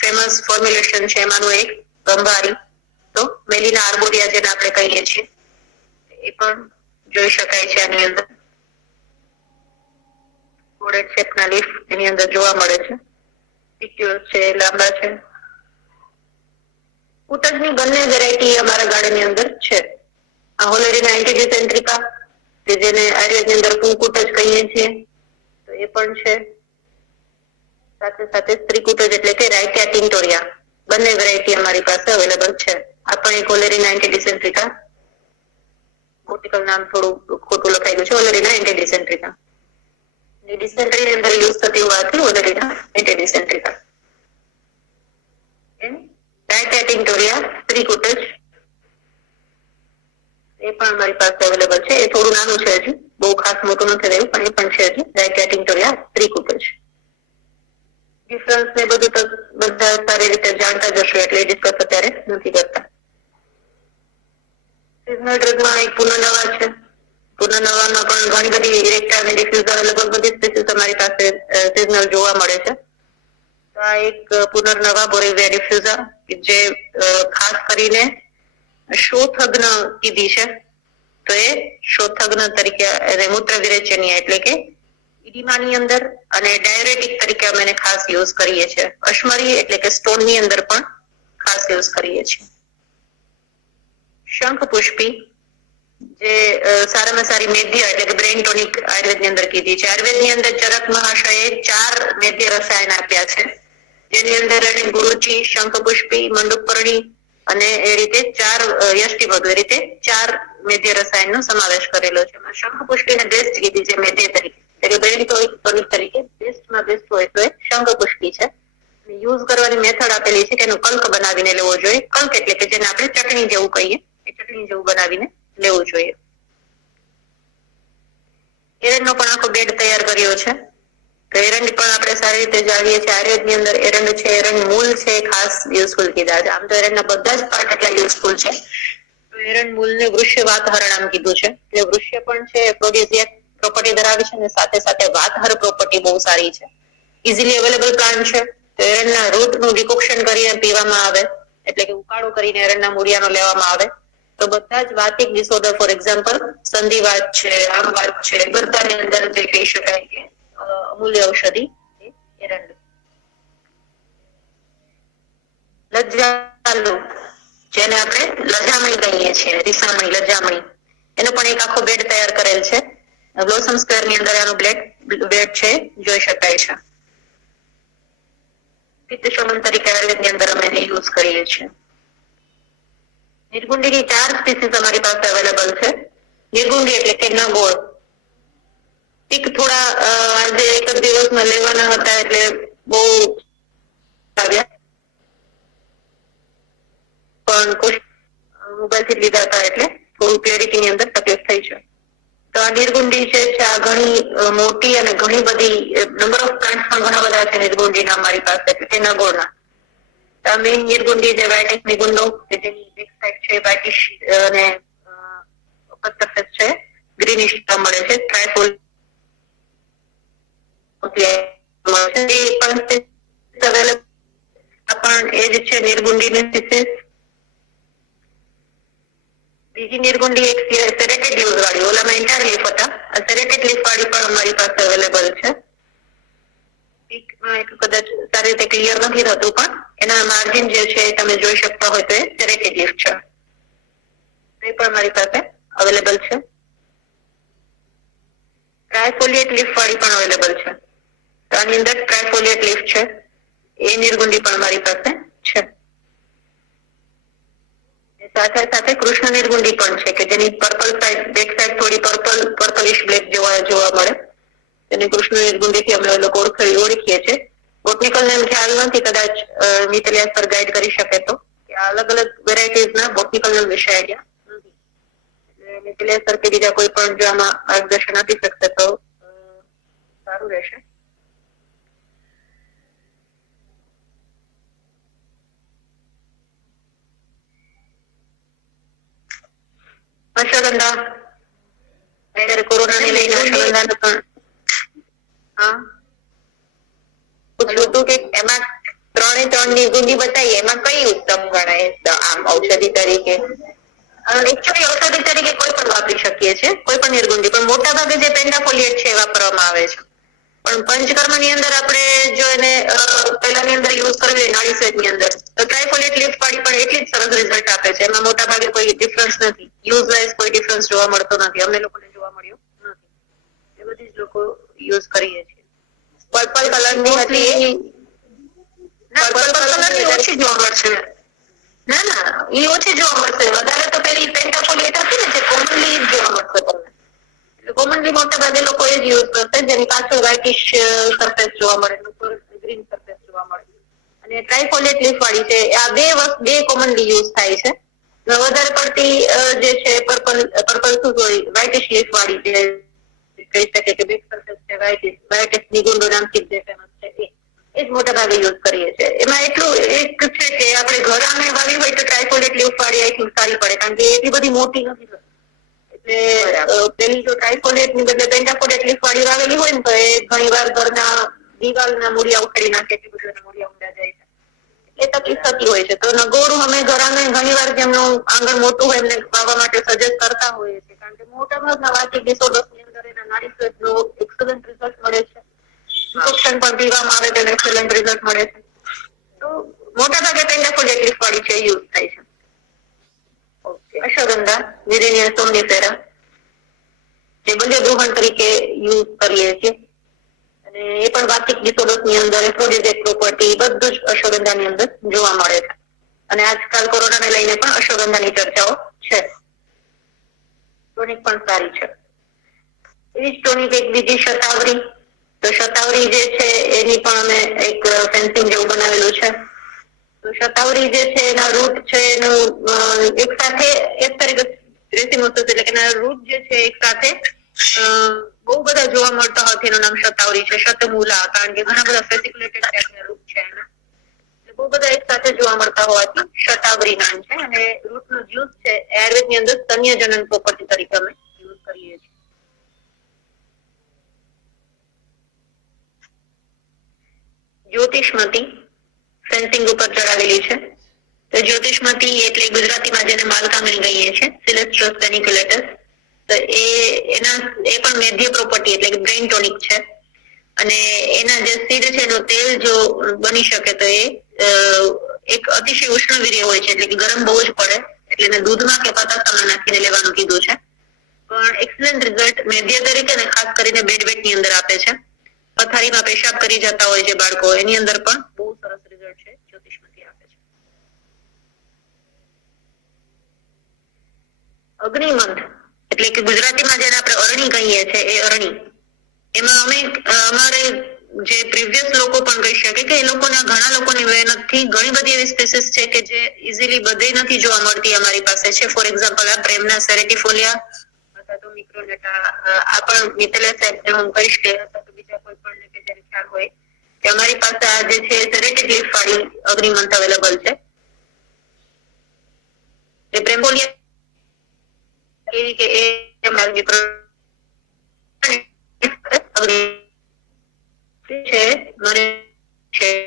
ફેમસ ફોર્મ્યુલેશન છે એમાંનું એક ગંભારી. તો મેલિના આર્બોરિયા જેને આપણે કહીએ છીએ એ પણ જોઈ શકાય છે આની અંદર. ગોળેટ શેપના લીફ એની અંદર જોવા મળે છે. પિક્યુલ્સ છે, લાંબા છે. કુટજની બંને વેરાયટી અમારા ગાર્ડનની અંદર છે. આ હોલેરીના એન્ટીડિસેન્ટ્રિકા જેને આયુર્વેદની અંદર કુકુટજ કહીએ છીએ તો એ પણ છે. સાથે સાથે સ્ત્રીકુટજ એટલે કે રાયટિયા ટિન્ટોરિયા બંને વેરાયટી અમારી પાસે અવેલેબલ છે. આ પણ એક હોલેરીના એન્ટીડિસેન્ટ્રિકા. બોટિકલ નામ થોડું ખોટું લખાઈ ગયું છે, હોલેરીના એન્ટીડિસેન્ટ્રિકા. ડિસેન્ટ્રીની અંદર યુઝ થતી હોવાથી હોલેરીના એન્ટીડિસેન્ટ્રિકા. રાયટિયા ટિન્ટોરિયા સ્ત્રીકુટજ એ પણ અમારી પાસે અવેલેબલ છે. એ થોડું નાનું છે, હજી બહુ ખાસ મોટું નથી રહ્યું, પણ એ પણ છે હજી રાયટિયા ટિન્ટોરિયા સ્ત્રીકુટજ. ડિફરન્સ ને બધું તો બધા સારી રીતે જાણતા જશો એટલે ડિસ્કસ અત્યારે નથી કરતા. સિઝનલ ડ્રગમાં એક પુનર્નવા છે. પુનર્નવામાં પણ ઘણી બધી ઇરેક્ટા અને ડિફ્યુઝર લગભગ બધી સ્પીસીસ અમારી પાસે સિઝનલ જોવા મળે છે. તો આ એક પુનર્નવા બોરેવિયા ડિફ્યુઝા જે ખાસ કરીને શોથગ્ન કીધી છે. તો એ શોથગ્ન તરીકે મૂત્ર વિરેચનીય એટલે કે ઇડીમાની અંદર અને ડાયુરેટિક તરીકે અમે એને ખાસ યુઝ કરીએ છીએ. અશ્મરી એટલે કે સ્ટોનની અંદર પણ ખાસ યુઝ કરીએ છીએ. શંખપુષ્પી જે સારામાં સારી મેદ્ય એટલે કે બ્રેઇન ટોનિક આયુર્વેદની અંદર કીધી છે. આયુર્વેદની અંદર ચરક મહાશયે 4 મેદ્ય રસાયણ આપ્યા છે, જેની અંદર એને ગુરુચી, શંખપુષ્પી, મંડુકપર્ણી અને એ રીતે 4 યષ્ટિમધુ એ રીતે 4 મેદ્ય રસાયણનો સમાવેશ કરેલો છે. એમાં શંખપુષ્પીને બેસ્ટ કીધી છે મેદ્ય તરીકે, એટલે બ્રેઇન ટોનિક તરીકે બેસ્ટમાં બેસ્ટ હોય તો એ શંખપુષ્પી છે. યુઝ કરવાની મેથડ આપેલી છે કે એનો કલ્ક બનાવીને લેવો જોઈએ. કલ્ક એટલે કે જેને આપણે ચટણી જેવું કહીએ, એ ચટણી જેવું બનાવીને લેવું જોઈએ. એરંડનો પણ આખો બેડ તૈયાર કર્યો છે. તો એરંડ પણ આપણે સારી રીતે જાણીએ છીએ. આયુર્વેદની અંદર એરંડ છે, એરંડ મૂળ છે, ખાસ યુઝફુલ કીધા છે. આમ તો એરંડના બધા જ પાર્ટ એટલા યુઝફુલ છે. તો એરંડ મૂળને વૃષ્ય વાતહર નામ કીધું છે. એટલે વૃષ્ય પણ છે એફ્રોડિઝિયાક પ્રોપર્ટી ધરાવે છે અને સાથે સાથે વાતહર પ્રોપર્ટી બહુ સારી છે. ઇઝીલી અવેલેબલ પ્લાન્ટ છે. તો એરંડના રૂટનું ડિકોક્શન કરીને પીવામાં આવે, એટલે કે ઉકાળો કરીને એરંડના મૂળિયાનો લેવામાં આવે તો બધા જ વાતિક ડિસઓર્ડર, ફોર એક્ઝામ્પલ સંધિવાત છે, આમવાત છે, બધાની અંદર જે કહી શકાય કે અમૂલ્ય ઔષધિ એરંડ. લજ્જાલુ જેને આપણે લજામણી કહીએ છીએ, રીસામણી, લજામણી, એનો પણ એક આખો બેડ તૈયાર કરેલ છે. બ્લોસમ સ્ક્વેર ની અંદર આનો બેડ છે જોઈ શકાય છે. પિત્ત શમન તરીકે આયુર્વેદની અંદર અમે એને યુઝ કરીએ છીએ. નિર્ગુંડીની 4 સ્પીસીસ અમારી પાસે અવેલેબલ છે. નિર્ગુંડી એટલે કે નગોળ. પિક થોડા આજે એક જ દિવસમાં લેવાના હતા એટલે બહુ આવ્યા, પણ મોબાઈલ થી લીધા હતા એટલે થોડું ક્લેરિટીની અંદર તકલીફ થઈ છે. તો આ નિર્ગુંડી છે આ ઘણી મોટી અને ઘણી બધી નંબર ઓફ પ્લાન્ટ પણ ઘણા બધા છે નિર્ગુંડીના અમારી પાસે, એટલે નગોળના. મેઇન નિર્ગુંડી જે વ્હાઇટિશ નિગુંડો કે જેની બેક સાઇડ છે વ્હાઇટિશ અને સરફેસ છે ગ્રીનિશ મળે છે. ટ્રાયફોલ પણ એ જ છે નિર્ગુંડીની સ્પીસીસ. બીજી નિર્ગુંડી એક સેરેટેડ લીફ વાળી, ઓલામાં એન્ટાયર લીફ હતા, આ સેરેટેડ લીફ વાળી પણ અમારી પાસે અવેલેબલ છે. કદાચ સારી રીતે ક્લિયર નથી થતું પણ એના માર્જિન જે છે તમે જોઈ શકતા હોય તો એ સેરેટેડ લીફ છે, એ પણ મારી પાસે અવેલેબલ છે. ટ્રાયફોલિયેટ લીફ વાળી પણ અવેલેબલ છે. તો આની અંદર ટ્રાયફોલિયેટ લીફ છે, એ નિર્ગુંડી પણ મારી પાસે છે. સાથે સાથે કૃષ્ણ નિર્ગુંડી પણ છે કે જેની પર્પલ સાઈડ, બેક સાઈડ થોડી પર્પલિશ બ્લેક જોવા મળે. એને કૃષ્ણ નિર્ગુંડી થી અમે લોકો ઓળખીએ છીએ. બોટનિકલ નેમ ખ્યાલ નથી, કદાચ મિતલિયા સર ગાઈડ કરી શકે તો કે અલગ અલગ વેરાયટીઝ ના બોટનિકલ નેમ વિશે આઈડિયા નથી. એટલે મિતલિયા સર કે બીજા કોઈ પણ જો આમાં માર્ગદર્શન આપી શકશે તો સારું રહેશે. અશ્વગંધા અત્યારે કોરોનાને લઈને અશ્વગંધાને પણ પૂછવું હતું કે એમાં 3 નિર્ગુંડી બતાવી, એમાં કઈ ઉત્તમ ગણાય આમ ઔષધિ તરીકે? એકચ્યુઅલી ઔષધિ તરીકે કોઈ પણ વાપરી શકીએ છીએ, કોઈ પણ નિર્ગુંડી, પણ મોટા ભાગે જે પેન્ટાફોલિયેટ છે વાપરવામાં આવે છે. પણ પંચકર્મ ની અંદર આપણે જો એને પહેલાની અંદર યુઝ કરવી નાડી સેટ ની અંદર તો ટ્રાયફોલિયેટ લીફ વાળી પણ એટલી જ સરસ રિઝલ્ટ આપે છે. એમાં મોટા ભાગે કોઈ ડિફરન્સ નથી, યુઝ વાઇઝ કોઈ ડિફરન્સ જોવા મળતો નથી, અમને લોકોને જોવા મળ્યો નથી. એ બધી જ લોકો યુઝ કરીએ છીએ. પર્પલ કલર ની હતી, પર્પલ કલર ની ઓછી જોવા મળશે. ના એ ઓછી જોવા મળશે. વધારે તો પેલી પેન્ટાફોલિયેટ હતી ને જે કોમનલી જોવા મળશે તમને. કોમનલી મોટા ભાગે લોકો એ જ યુઝ કરશે જેની પાછળ વ્હાઇટિશ સરફેસ જોવા મળે, ઉપર ગ્રીન સરફેસ જોવા મળે. અને ટ્રાયફોલિયેટ લીફ વાળી છે, આ બે કોમનલી યુઝ થાય છે. વધારે પડતી જે છે પર્પલ વ્હાઇટિશ લીફ વાળી જે કહી શકે કે બેક સરફેસ છે વ્હાઇટિશ નિગુંડો નામથી જે ફેમસ છે એ જ મોટા ભાગે યુઝ કરીએ છીએ. એમાં એટલું એક છે કે આપણે ઘર આંગણે વાવી હોય તો ટ્રાયફોલિયેટ લીફ વાળી આઈ થિંક સારી પડે, કારણ કે એટલી બધી મોટી નથી થતી. એટલે પેલી જો ટ્રાયફોલિયેટ ની બદલે પેન્ટાફોલિયેટ લીફ વાળી વાવેલી હોય ને તો એ ઘણી વાર ઘરના દિવાલના મૂળિયા ઉખેડી નાખે છે, મૂળિયા ઊંડા જાય છે, એ તકલીફ થતી હોય છે. તો નગોળું અમે ઘર આંગણે ઘણી વાર જેમનું આંગણ મોટું હોય એમને વાવવા માટે સજેસ્ટ કરતા હોઈએ છીએ, કારણ કે મોટા ભાગના વાર્ષિક ડિસઓર્ડર્સ ની અંદર એના નાડી સ્વેદનો એક્સલન્ટ રિઝલ્ટ મળે છે. ઇન્ફેક્શન પણ પીવામાં આવે તો એક્સલન્ટ રિઝલ્ટ મળે છે. તો મોટા ભાગે પેન્ટાફોલિયેટ લીફ વાળી છે યુઝ થાય છે. અશ્વગંધા વિરેનિયા સોમનીફેરા, જે બંને ગૃહણ તરીકે યુઝ કરીએ છીએ. અને એ પણ વાર્ષિક ડિસઓર્ડર્સ ની અંદર એફ્રોડિઝિક પ્રોપર્ટી બધું જ અશ્વગંધાની અંદર જોવા મળે છે. અને આજકાલ કોરોનાને લઈને પણ અશ્વગંધાની ચર્ચાઓ છે. ટોનિક પણ સારી છે. એવી જ ટોનિક એક બીજી શતાવરી. તો શતાવરી જે છે એની પણ અમે એક ફેન્સિંગ જેવું બનાવેલું છે. તો શતાવરી જે છે એના રૂટ છે એનું એક સાથે એક તરીકે રેસિનોસસ એટલે કે એના રૂટ જે છે એક સાથે બહુ બધા જોવા મળતા હોવાથી એનું નામ શતાવરી છે. શતમૂલા, કારણ કે ઘણા બધા ફેસિક્યુલેટેડ ટાઈપના રૂટ છે એના. બહુ બધા એક સાથે જોવા મળતા હોવાથી શતાવરી નામ છે. અને રૂટનો જ્યુસ છે એ આયુર્વેદની અંદર સ્તન્યજનન પ્રોપર્ટી તરીકે અમે યુઝ કરીએ છીએ. જ્યોતિષમતી ફેન્સિંગ ઉપર ચડાવેલી છે. તો જ્યોતિષમતી એટલે ગુજરાતીમાં જેને માલકામણી કહીએ છીએ, સિલેસ્ટ્રસ પેનિક્યુલેટસ. તો એ પણ મેધ્ય પ્રોપર્ટી એટલે કે બ્રેઇન ટોનિક છે. અને એના જે સીડ છે એનું તેલ જો બની શકે તો એ એક અતિશય ઉષ્ણવીર્ય હોય છે, એટલે કે ગરમ બહુ જ પડે, એટલે એને દૂધમાં કે પતાસામાં નાખીને લેવાનું કીધું છે. પણ એક્સલન્ટ રિઝલ્ટ મેધ્ય તરીકે ને ખાસ કરીને બેડ વેટની અંદર આપે છે. પથારીમાં પેશાબ કરી જતા હોય છે બાળકો, એની અંદર પણ બહુ સરસ રિઝલ્ટ છે જ્યોતિષમતી આપે છે. અગ્નિમંથ એટલે કે ગુજરાતીમાં જેને આપણે અરણી કહીએ છીએ એ અરણી. એમાં અમે અમારે જે પ્રીવિયસ લોકો પણ કહી શકે કે એ લોકોના ઘણા લોકોની મહેનતથી ઘણી બધી એવી સ્પીસીસ છે કે જે ઇઝીલી બધે નથી જોવા મળતી, અમારી પાસે છે. ફોર એક્ઝામ્પલ આ પ્રેમના સેરેટિફોલિયા અથવા તો મિક્રોનેટા, આ પણ મિથેલિયા સાહેબને હું કહીશ કે અથવા તો બીજા કોઈ પણ કે જેને ખ્યાલ હોય કે અમારી પાસે આ જે છે સેરેટિક લીફ વાળી અગ્નિમંથ અવેલેબલ છે. એ પ્રેમોલિયા એવી કે એ અમારી મિત્રો છે મને છે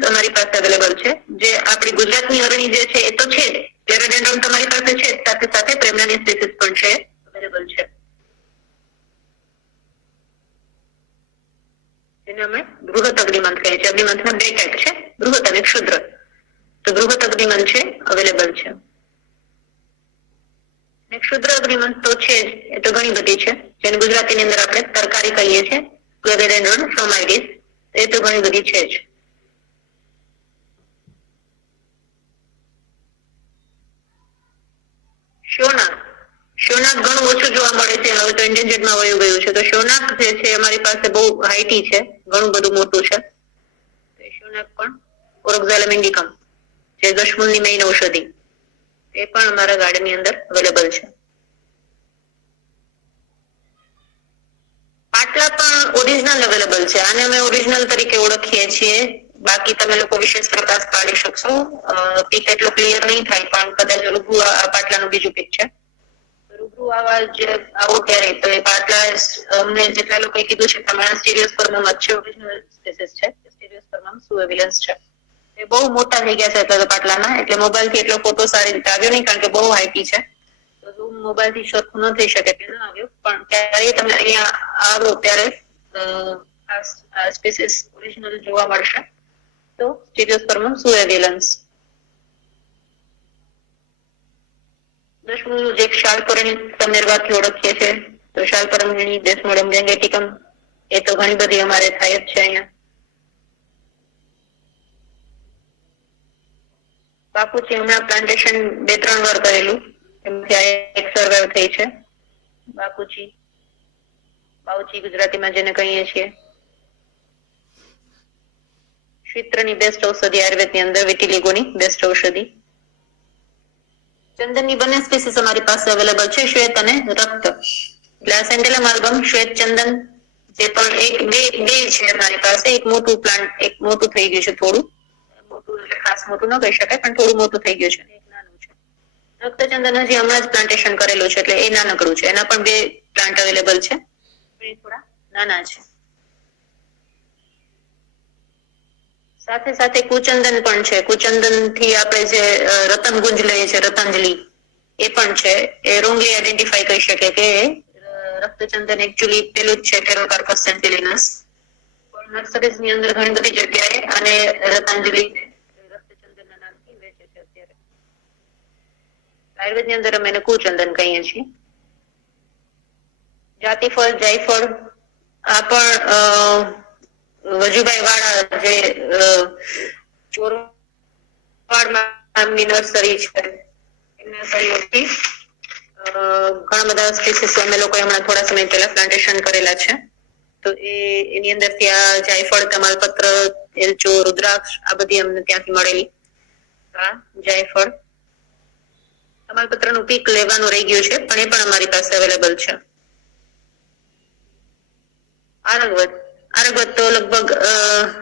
તમારી પાસે અવેલેબલ છે. જે આપણી ગુજરાતની અરણી જે છે એ તો છે જ, પેરાડેન્ડ્રમ તમારી પાસે છે, સાથે સાથે પ્રેમનાની સ્પીસીસ પણ છે અવેલેબલ છે. એને અમે બૃહત અગ્નિમંથ કહીએ છીએ. અગ્નિમંથના બે ટાઈપ છે, બૃહત અને ક્ષુદ્ર. તો બૃહત અગ્નિમંથ છે અવેલેબલ છે. ક્ષુદ્ર અગ્નિમંથ તો છે જ, એ તો ઘણી બધી છે, જેને ગુજરાતીની અંદર આપણે તરકારી કહીએ છીએ, ક્લેવેરેન્ડ્રોન ફ્રોમાઇડિસ. એ તો ઘણી બધી છે જ. શોનાક ઘણું ઓછું જોવા મળે છે, હવે તો એન્ડેન્જર્ડમાં વયું ગયું છે. તો શોનાક જે છે અમારી પાસે બહુ હાઈટી છે, ઘણું બધું મોટું છે. શોનાક પણ ઓરોક્ઝાલમ ઇન્ડિકમ જે દશમૂળની મેઇન ઔષધિ, એ પણ અમારા ગાર્ડનની અંદર અવેલેબલ છે. પાટલા પણ ઓરિજિનલ અવેલેબલ છે. આને અમે ઓરિજિનલ તરીકે ઓળખીએ છીએ. બાકી તમે લોકો વિશેષ પ્રકાશ પાડી શકશો. પીક એટલું ક્લિયર નહીં થાય, પણ કદાચ રૂબરૂ આ પાટલાનું બીજું પીક છે. રૂબરૂ આવા જે આવો ક્યારે તો એ પાટલા અમને જેટલા લોકોએ કીધું છે તમારા સ્ટીરિયોસ્પર્મમ છે, ઓરિજિનલ સ્પીસીસ છે. સ્ટીરિયોસ્પર્મમ સુએવિલન્સ છે. એ બહુ મોટા થઈ ગયા છે એટલે પાટલાના, એટલે મોબાઈલ થી એટલો ફોટો સારી રીતે આવ્યો નહીં, કારણ કે બહુ હાઈટી છે. તો ઝૂમ મોબાઈલ થી સરખું ન થઈ શકે કે ના આવ્યું, પણ ત્યારે તમે અહીંયા આવો ત્યારે આ સ્પીસીસ ઓરિજિનલ જોવા મળશે. તો સ્ટીરિયોસ્પર્મમ સુએવિલન્સ. દશમૂળનું જે શાલપરણી સમેરવાથી ઓળખીએ છીએ, તો શાલપરણી ડેસ્મોડમ ગેંગેટિકમ, એ તો ઘણી બધી અમારે થાય જ છે અહીંયા. બાપુચી હમણાં પ્લાન્ટેશન 2-3 વાર કરેલું, એમાંથી એક સર્વાઈવ થઈ છે. બાપુચી, બાઉચી ગુજરાતીમાં જેને કહીએ છીએ. શ્વિત્રની બેસ્ટ ઔષધિ આયુર્વેદની અંદર, વિટિલિગોની બેસ્ટ ઔષધિ. ચંદનની બંને સ્પીસીસ અમારી પાસે અવેલેબલ છે, શ્વેત અને રક્ત. એટલે આ સેન્ડેલમ આલ્બમ, શ્વેત ચંદન જે પણ બે છે અમારી પાસે. એક મોટું પ્લાન્ટ, એક મોટું થઈ ગયું છે થોડું મોટું, એટલે ખાસ મોટું ન કહી શકાય, પણ થોડું મોટું થઈ ગયું છે. એક નાનું છે. રક્તચંદન હજી હમણાં જ પ્લાન્ટેશન કરેલું છે, એટલે એ નાનકડું છે. એના પણ 2 પ્લાન્ટ અવેલેબલ છે, એ થોડા નાના છે. સાથે સાથે કુચંદન પણ છે. કુચંદન થી આપણે જે રતનગુંજ લઈએ છીએ, રતંજલિ, એ પણ છે. એ રોંગલી આઈડેન્ટિફાઈ કરી શકે કે રક્તચંદન એકચ્યુઅલી પેલું જ છે, ટેરોકાર્પસ સેન્ટિલિનસ. નર્સરીઝ ની અંદર ઘણી બધી જગ્યાએ અને રતંજલિ રક્તચંદન આયુર્વેદની અંદર અમે એને કુચંદન કહીએ છીએ. જાતિફળ, જાયફળ, આ પણ વજુભાઈ વાળા જે ચોરવાડમાં નર્સરી છે નર્સરીઓથી ઘણા બધા સ્પીસીસ અમે લોકો હમણાં થોડા સમય પહેલા પ્લાન્ટેશન કરેલા છે. તો એની અંદર ત્યાં જાયફળ, તમાલપત્ર, એલચો, રુદ્રાક્ષ આ બધી અમને ત્યાંથી મળેલી. જાયફળ, તમાલપત્ર નું પીક લેવાનું રહી ગયું છે પણ એ પણ અમારી પાસે અવેલેબલ છે. આરગવત તો લગભગ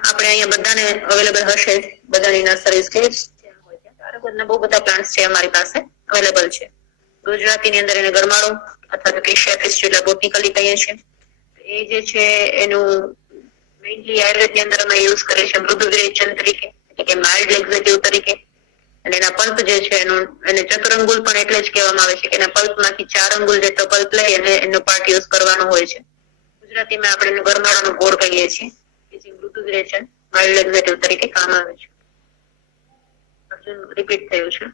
આપણે અહીંયા બધાને અવેલેબલ હશે જ, બધાની નર્સરીઝ કે આરગવતના બહુ બધા પ્લાન્ટ્સ છે અમારી પાસે અવેલેબલ છે. ગુજરાતીની અંદર એને ગરમાળો અથવા તો કેશિયા ફિસ્ચ્યુલા બોટનિકલી કહીએ છીએ. એ જે છે એનું મેઇનલી આયુર્વેદની અંદર અમે યુઝ કરીએ છીએ મૃદુ વિરેચન તરીકે, એટલે કે માઇલ્ડ લેક્ઝેટિવ તરીકે. અને એના પલ્પ જે છે એને ચતુરંગુલ પણ એટલે જ કહેવામાં આવે છે કે એના પલ્પમાંથી 4 અંગુલ જેટલો પલ્પ લઈ અને એનો પાર્ટ યુઝ કરવાનો હોય છે. ગુજરાતીમાં આપણે એનો ગરમાળાનો ગોળ કહીએ છીએ, કે જે મૃદુ વિરેચન માઇલ્ડ લેક્ઝેટિવ તરીકે કામ આવે છે. રિપીટ થયું છે.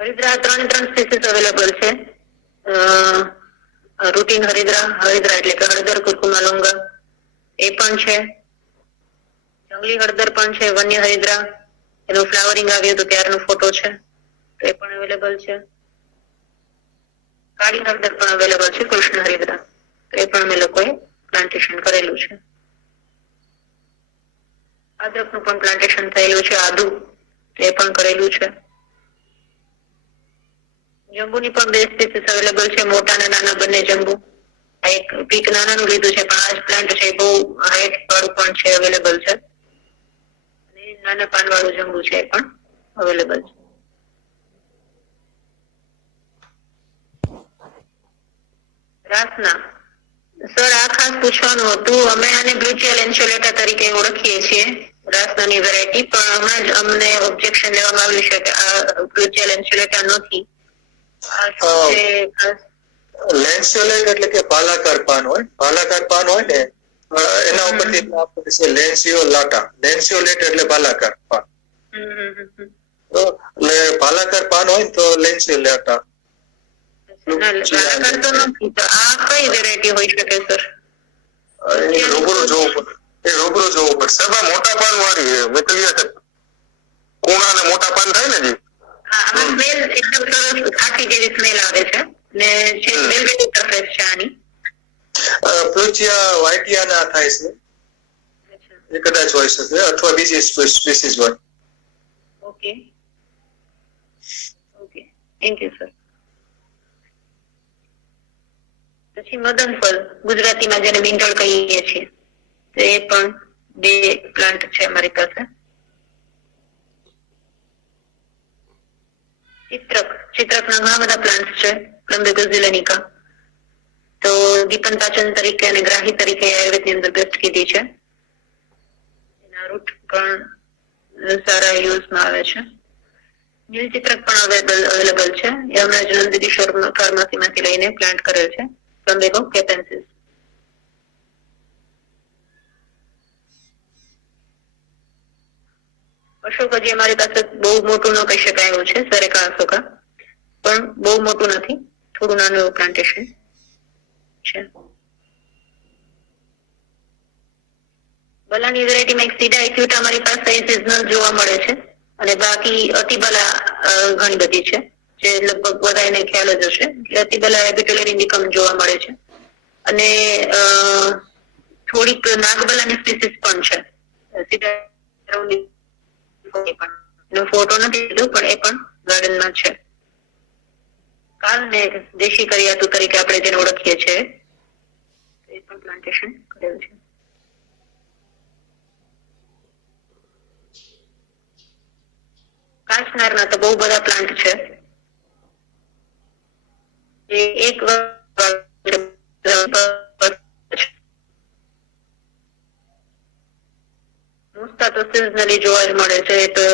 હરિદ્રા 3 સ્પીસીસ અવેલેબલ છે. રૂટીન હરિદ્રા એટલે કે હળદર, કુરકુમા, લોંગા એ પણ છે. જંગલી હળદર પણ છે, વન્ય હરિદ્રા એનું ફ્લાવરિંગ આવ્યું તો ત્યારનો ફોટો છે, તો એ પણ અવેલેબલ છે. કાળી હળદર પણ અવેલેબલ છે, કૃષ્ણ હરિદ્રા, તો એ પણ અમે લોકોએ પ્લાન્ટેશન કરેલું છે. અદરકનું પણ પ્લાન્ટેશન થયેલું છે, આદુ એ પણ કરેલું છે. જંબુની પણ 2 સ્પીસીસ અવેલેબલ છે, મોટા અને નાના બંને જંબુ. આ એક પીક નાનાનું લીધું છે પણ આ જ પ્લાન્ટ છે બહુ હાઈટ વાળું પણ છે, અવેલેબલ છે. અને નાના પાન વાળું જંબુ છે એ પણ અવેલેબલ છે. રાસના સર આ ખાસ પૂછવાનું હતું. અમે આને બ્રુચિયા લેન્સ્યુલેટા તરીકે ઓળખીએ છીએ, રાસનાની વેરાયટી, પણ હમણાં જ અમને ઓબ્જેક્શન લેવામાં આવ્યું છે કે આ બ્રુચિયા લેન્સ્યુલેટા નથી. લેન્સ્યુલેટ એટલે કે ભાલાકાર પાન હોય, ભાલાકાર પાન હોય ને એના ઉપરથી આપણે છે લેન્સ્યુલાટા. લેન્સ્યુલેટ એટલે ભાલાકાર પાન. તો એટલે ભાલાકાર પાન હોય તો લેન્સ્યુલેટા. ભાલાકાર તો નથી, તો આ કઈ વેરાયટી હોઈ શકે સર? રૂબરૂ જોવું પડે, સર મોટા પાન વાળી મેકલિયા કુણા ને મોટા પાન થાય ને જી. આમાં સ્મેલ એકદમ સરસ ખાટી જેવી સ્મેલ આવે છે ને છે વેલ્વેટી સરફેસ છે આની. પ્લુચિયા વાઇટિયા ના થાય છે, એ કદાચ હોઈ શકે અથવા બીજી સ્પીસીસ હોય. Okay, thank you sir. પછી મદનફળ, ગુજરાતીમાં જેને મીંઢળ કહીએ છીએ, તો એ પણ 2 પ્લાન્ટ છે અમારી પાસે. ચિત્રકના ઘણા બધા પ્લાન્ટ છે, પ્લમ્બેગસ ઝિલેનિકા, તો દીપન પાચન તરીકે અને ગ્રાહી તરીકે આયુર્વેદની અંદર બેસ્ટ કીધી છે. એના રૂટ પણ સારા યુઝમાં આવે છે. નીલચિત્રક પણ અવેલેબલ છે, એ હમણાં જ નંદિની ફાર્મસીમાંથી લઈને પ્લાન્ટ કરેલ છે, પ્લમ્બેગો કેપેન્સિસ. અશોક હજી અમારી પાસે બહુ મોટું ન કહી શકાય એવું છે, સરેકા અશોકા, પણ બહુ મોટું નથી, થોડું નાનું એવું પ્લાન્ટેશન છે. બલાની વેરાયટીમાં એક સીડા એક્યુટ અમારી પાસે સિઝનલ જોવા મળે છે, અને બાકી અતિબલા ઘણી બધી છે, જે લગભગ બધા એને ખ્યાલ જ હશે. અતિબલા એબિટ્યુલર ઇન્ડિકમ જોવા મળે છે, અને થોડીક નાગબલાની સ્પીસીસ પણ છે. સીડા એનો ફોટો નથી લીધો પણ એ પણ ગાર્ડનમાં છે. કાલને દેશી કરિયાતુ તરીકે આપણે જેને ઓળખીએ છીએ, એ પણ પ્લાન્ટેશન કરેલ છે. કાચનારના તો બહુ બધા પ્લાન્ટ છે. એક મુસ્તા તો સિઝનલી જોવા જ મળે છે, એ તો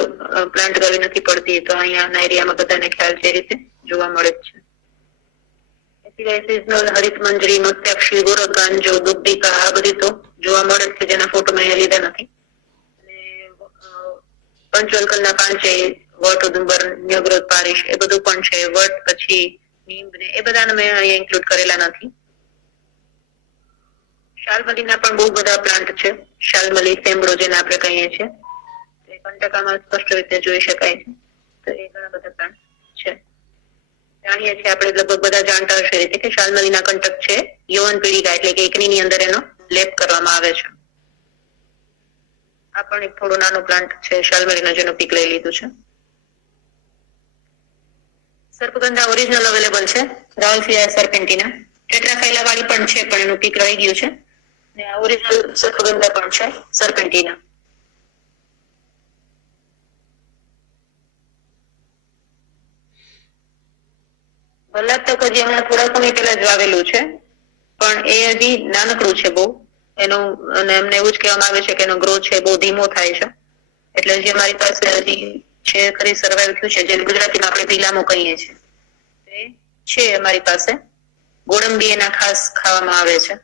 પ્લાન્ટ કરવી નથી પડતી, તો અહીંયાના એરિયામાં બધાને ખ્યાલ છે, એ રીતે જોવા મળે જ છે. એ સિવાય સિઝનલ હરિતમંજરી, મત્સ્યાક્ષી, ગોરખગાંજો, દુગ્ધિકા આ બધી તો જોવા મળે જ છે, જેના ફોટો મેં અહીંયા લીધા નથી. અને પંચવલ્કલના પાંચે, વટ ઉદુંબર ન્યુ ગ્રોથ પારિશ એ બધું પણ છે, વટ પછી નીમ ને એ બધાને મેં અહીંયા ઇન્ક્લુડ કરેલા નથી. શાલમલીના પણ બહુ બધા પ્લાન્ટ છે, શાલમલી ફેમ્બ્રો જેને આપણે કહીએ છીએ, એ કંટકામાં સ્પષ્ટ રીતે જોઈ શકાય છે. તો એ ઘણા બધા પ્લાન્ટ છે. જાણીએ છીએ આપણે લગભગ બધા જાણતા હશે રીતે કે શાલમલીના કંટક છે યૌવન પીળિકા એટલે કે એકનીની અંદર એનો લેપ કરવામાં આવે છે. આ પણ એક થોડો નાનો પ્લાન્ટ છે શાલમલીનો જેનું પીક લઈ લીધું છે. સર્પગંધા ઓરિજિનલ અવેલેબલ છે, રાઉલ્ફિયા સર્પેન્ટિના. ટેટ્રાફાઇલા વાળી પણ છે પણ એનું પીક રહી ગયું છે. ને આ ઓરિજિનલ સર્પગંધા પણ છે સર્પેન્ટિના. ગુલાબ તક હજી હમણાં થોડા સમય પહેલા જ વાવેલું છે પણ એ હજી નાનકડું છે બહુ. એનું અને એમને એવું જ કહેવામાં આવે છે કે એનો ગ્રોથ છે બહુ ધીમો થાય છે, એટલે જે અમારી પાસે હજી છે ખરી સર્વાઈવ થયું છે, જે ગુજરાતીમાં આપણે પીલામો કહીએ છીએ એ છે અમારી પાસે. ગોળંબી એના ખાસ ખાવામાં આવે છે.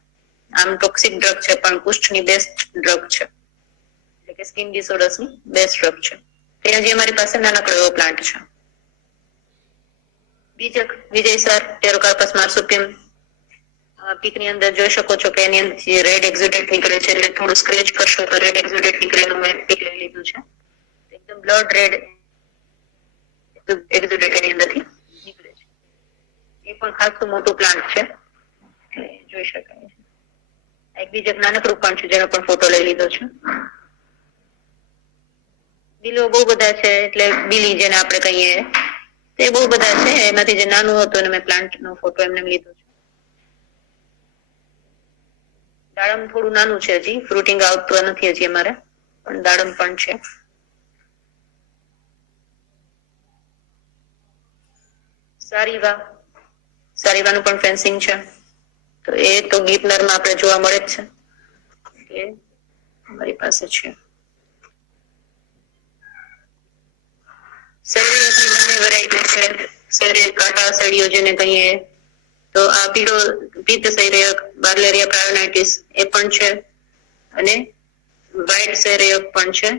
આમ ટોક્સિક ડ્રગ છે પણ કુષ્ઠની બેસ્ટ ડ્રગ છે, એટલે કે સ્કિન ડિસઓર્ડર્સની બેસ્ટ ડ્રગ છે. એ હજી અમારી પાસે નાનકડો એવો પ્લાન્ટ છે. બીજક વિજયસર ટેરોકાર્પસ માર્સુપિયમ પીકની અંદર જોઈ શકો છો કે એની અંદર રેડ એક્ઝુડેટ નીકળે છે, એટલે થોડું સ્ક્રેચ કરશો તો રેડ એક્ઝુડેટ નીકળેલું મેં પીક લઈ લીધું છે. એકદમ બ્લડ રેડ એક્ઝુડેટ એની અંદરથી નીકળે છે. એ પણ ખાસું મોટું પ્લાન્ટ છે, જોઈ શકાય છે. એક બીજક નાનકડું પણ છે જેનો પણ ફોટો લઈ લીધો છે. બિલો બહુ બધા છે, એટલે બિલી જેને આપણે કહીએ તે બહુ બધા છે. એમાંથી જે નાનું હતું એને મેં પ્લાન્ટ નો ફોટો એમને લીધો છે. દાડમ થોડું નાનું છે, હજી ફ્રૂટિંગ આવતું નથી હજી અમારે, પણ દાડમ પણ છે. સારીવાનું પણ ફેન્સિંગ છે, તો એ તો ગીપનરમાં આપણે જોવા મળે જ છે, એ અમારી પાસે છે. કાંટા શેરડીઓ જેને કહીએ તો આ પીળો પિત્ત સૈરયક બાર્લેરિયા પ્રાયોનાઇટિસ એ પણ છે, અને વ્હાઇટ સૈરયક પણ છે,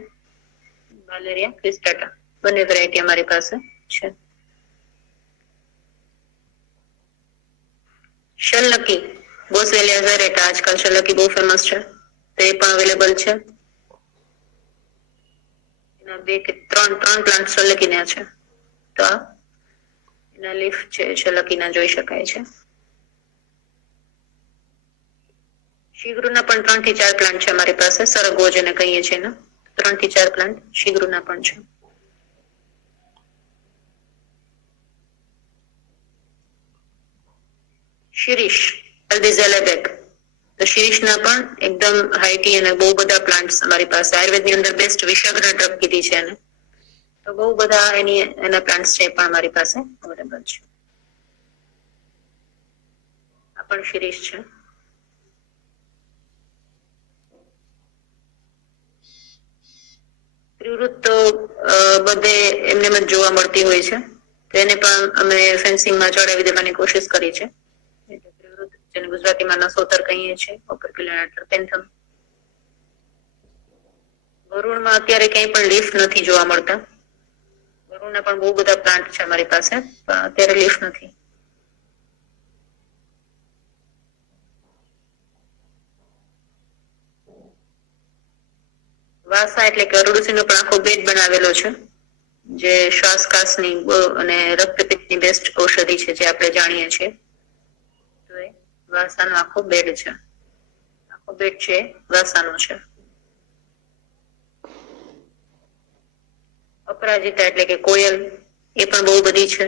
બાર્લેરિયા ક્રિસ્ટાટા. બંને વેરાયટી અમારી પાસે છે. શલ્લકી બોસવેલિયા ઝેરેટા, આજકાલ શલ્લકી બહુ ફેમસ છે, તો એ પણ અવેલેબલ છે. એના બે કે ત્રણ પ્લાન્ટ શલ્લકીના છે, તો એના લીફ છે શલ્લકીના જોઈ શકાય છે. શીગરૂના પણ 3 થી 4 પ્લાન્ટ છે અમારી પાસે, સરગવો જેને કહીએ છીએ એના 3 થી 4 પ્લાન્ટ શીગરૂના પણ છે. શિરીષ અલ્બિઝેલેબેક, તો શિરીષના પણ એકદમ હાઈટી અને બહુ બધા પ્લાન્ટ્સ અમારી પાસે. આયુર્વેદની અંદર બેસ્ટ વિષાગ્ર ડ્રગ કીધી છે એને, તો બહુ બધા એના પ્લાન્ટ્સ છે પણ અમારી પાસે અવેલેબલ છે. આ પણ શિરીષ છે. ત્રિવૃત તો બધે એમને જ જોવા મળતી હોય છે, તો એને પણ અમે ફેન્સિંગમાં ચડાવી દેવાની કોશિશ કરી છે. જેને ગુજરાતીમાં નસોતર કહીએ છીએ, ઓપર્ક્યુલર પેન્થમ. વરુણમાં અત્યારે ક્યાંય પણ લીફ નથી જોવા મળતા. વરુણના પણ બહુ બધા પ્લાન્ટ છે અમારી પાસે, પણ અત્યારે લીફ નથી. વાસા એટલે કે અરડુસીનો પણ આખો બેડ બનાવેલો છે, જે શ્વાસકાસની અને રક્તપિત્તની બેસ્ટ ઔષધિ છે, જે આપણે જાણીએ છીએ. તો એ વાસાનો આખો બેડ છે, આખો બેડ છે વાસાનો છે. અપરાજિતા એટલે કે કોયલ, એ પણ બહુ બધી છે.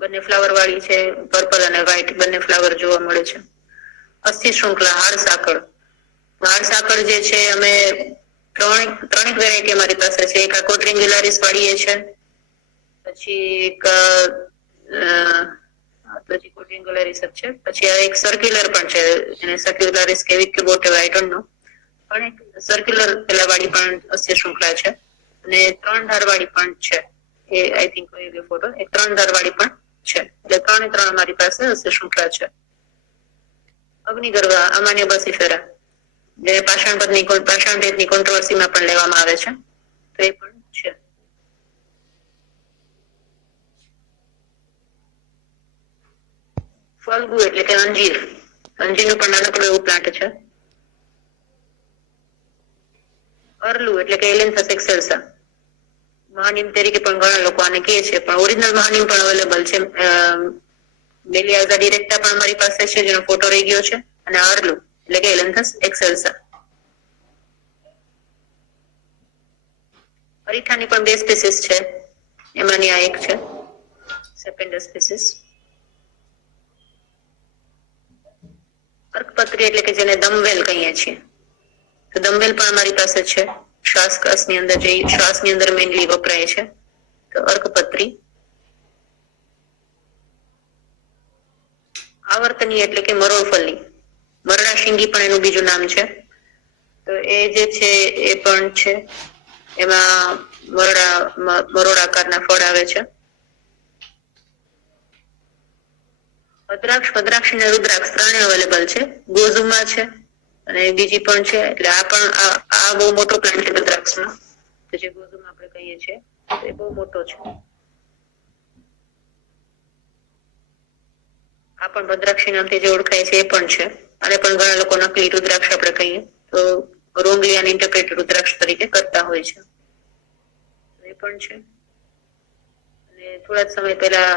બંને ફ્લાવર વાળી છે, પર્પલ અને વ્હાઈટ બંને ફ્લાવર જોવા મળે છે. અસ્થિ શૃંખલા હાડ સાંકળ, હાડ સાંકળ જે છે અમે ત્રણેક વેરાયટી અમારી પાસે છે. એક કોટ્રિંગ્યુલારિસ વાળી છે, પછી એક કોટ્રિંગ્યુલારિસ છે, પછી એક સર્ક્યુલર પણ છે, એને સર્ક્યુલરિસ કેવી કે બોટ આઈ ડોન્ટ નો, પણ એક સર્ક્યુલર પેલા વાળી પણ અસ્થિ શૃંખલા છે, અને 3 ધાર વાળી પણ છે. એ આઈ થિંક ફોટો એક 3 ધાર વાળી પણ છે, એટલે 3 અમારી પાસે અસ્થિ શૃંખલા છે. અગ્નિગર્ભા અમાન્ય બસિફેરા, જે પાષાણભેદની કોન્ટ્રોવર્સીમાં પણ લેવામાં આવે છે, તો એ પણ છે. ફલ્ગુ એટલે કે અંજીર, અંજીરનું પણ નાનકડું એવું પ્લાન્ટ છે. અરલું એટલે કે એલેન્થસ એક્સેલ્સા, મહાનીમ તરીકે પણ ઘણા લોકો આને કહે છે, પણ ઓરિજિનલ મહાનીમ પણ અવેલેબલ છે. બેલિયાઝા ડિરેક્ટા પણ અમારી પાસે છે, જેનો ફોટો રહી ગયો છે. અને અરલું એટલે કે એલેન્થસ એક્સેલ્સા. અરીઠાની પણ 2 સ્પીસીસ છે, એમાંની આ એક છે, સેપેન્ડર સ્પીસીસ. અર્કપત્રી એટલે કે જેને દમવેલ કહીએ છીએ, તો દમવેલ પણ અમારી પાસે છે. શ્વાસની અંદર શ્વાસની અંદર મેઇનલી વપરાય છે, તો અર્કપત્રી. આવર્તની એટલે કે મરોળફલી, મરડા શીંગી પણ એનું બીજું નામ છે. તો એ જે છે એ પણ છે, એમાં મરોડ આકારના ફળ આવે છે. ભદ્રાક્ષ અને રુદ્રાક્ષ ત્રણે અવેલેબલ છે. ગોઝુમાં છે અને બીજી પણ છે, એટલે આ બહુ મોટો પ્લાન્ટ છે ભદ્રાક્ષનો, તો જે ગોઝુમ આપણે કહીએ છીએ એ બહુ મોટો છે. આ પણ ભદ્રાક્ષી નામથી જે ઓળખાય છે એ પણ છે, અને પણ ઘણા લોકો નકલી રુદ્રાક્ષ આપણે કહીએ તો રોંગલી અને ઇન્ટરપ્રેટ રુદ્રાક્ષ તરીકે કરતા હોય છે, એ પણ છે. અને થોડા જ સમય પહેલા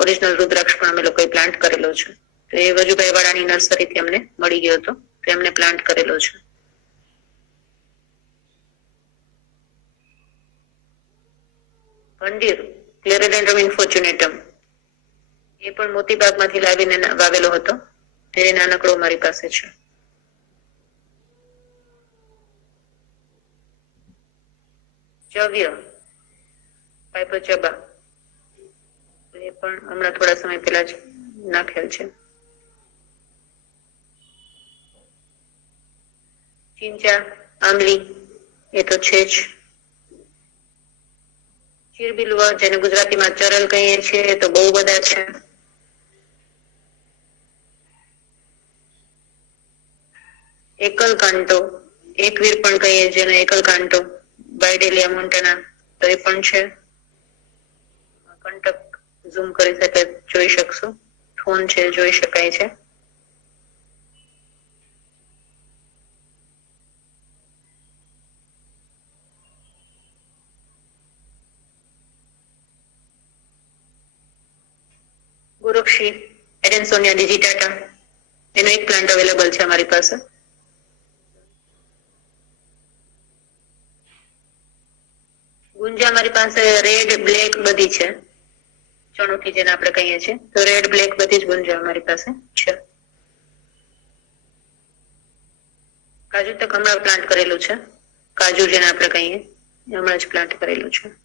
ઓરિજિનલ રુદ્રાક્ષ પણ અમે લોકોએ પ્લાન્ટ કરેલો છે, તો એ વજુભાઈ વાળાની નર્સરીથી અમને મળી ગયો હતો, તો એમને પ્લાન્ટ કરેલો છે. ભંડીર ક્લેરોડેન્ડ્રમ ઇન્ફોર્ચ્યુનેટમ, એ પણ મોતીબાગ માંથી લાવીને વાવેલો હતો, તે નાનકડો મારી પાસે છે. ચવ્ય પાઇપોચબા, એ પણ હમણાં થોડા સમય પહેલા જ નાખેલ છે. ચિંચા, આંબલી, એ તો છે જ. ચીરબીલવા, જેને ગુજરાતીમાં ચરલ કહીએ છીએ, તો બહુ બધા છે. એકલ કાંટો, એકવીર પણ કહીએ જેને એકલ કાંટો, બાયડેલિયા મોન્ટેના, તો એ પણ છે. કંટક ઝૂમ કરી શકાય, જોઈ શકશો, ફોન છે જોઈ શકાય છે. ગુરુક્ષી એડેન્સોનિયા ડિજિટાટા, એનો એક પ્લાન્ટ અવેલેબલ છે અમારી પાસે. ગુંજા અમારી પાસે રેડ બ્લેક બધી છે, ચણોઠી જેને આપણે કહીએ છીએ, તો રેડ બ્લેક બધી જ ગુંજા અમારી પાસે છે. કાજુ તક હમણાં પ્લાન્ટ કરેલું છે, કાજુ જેને આપણે કહીએ હમણાં જ પ્લાન્ટ કરેલું છે.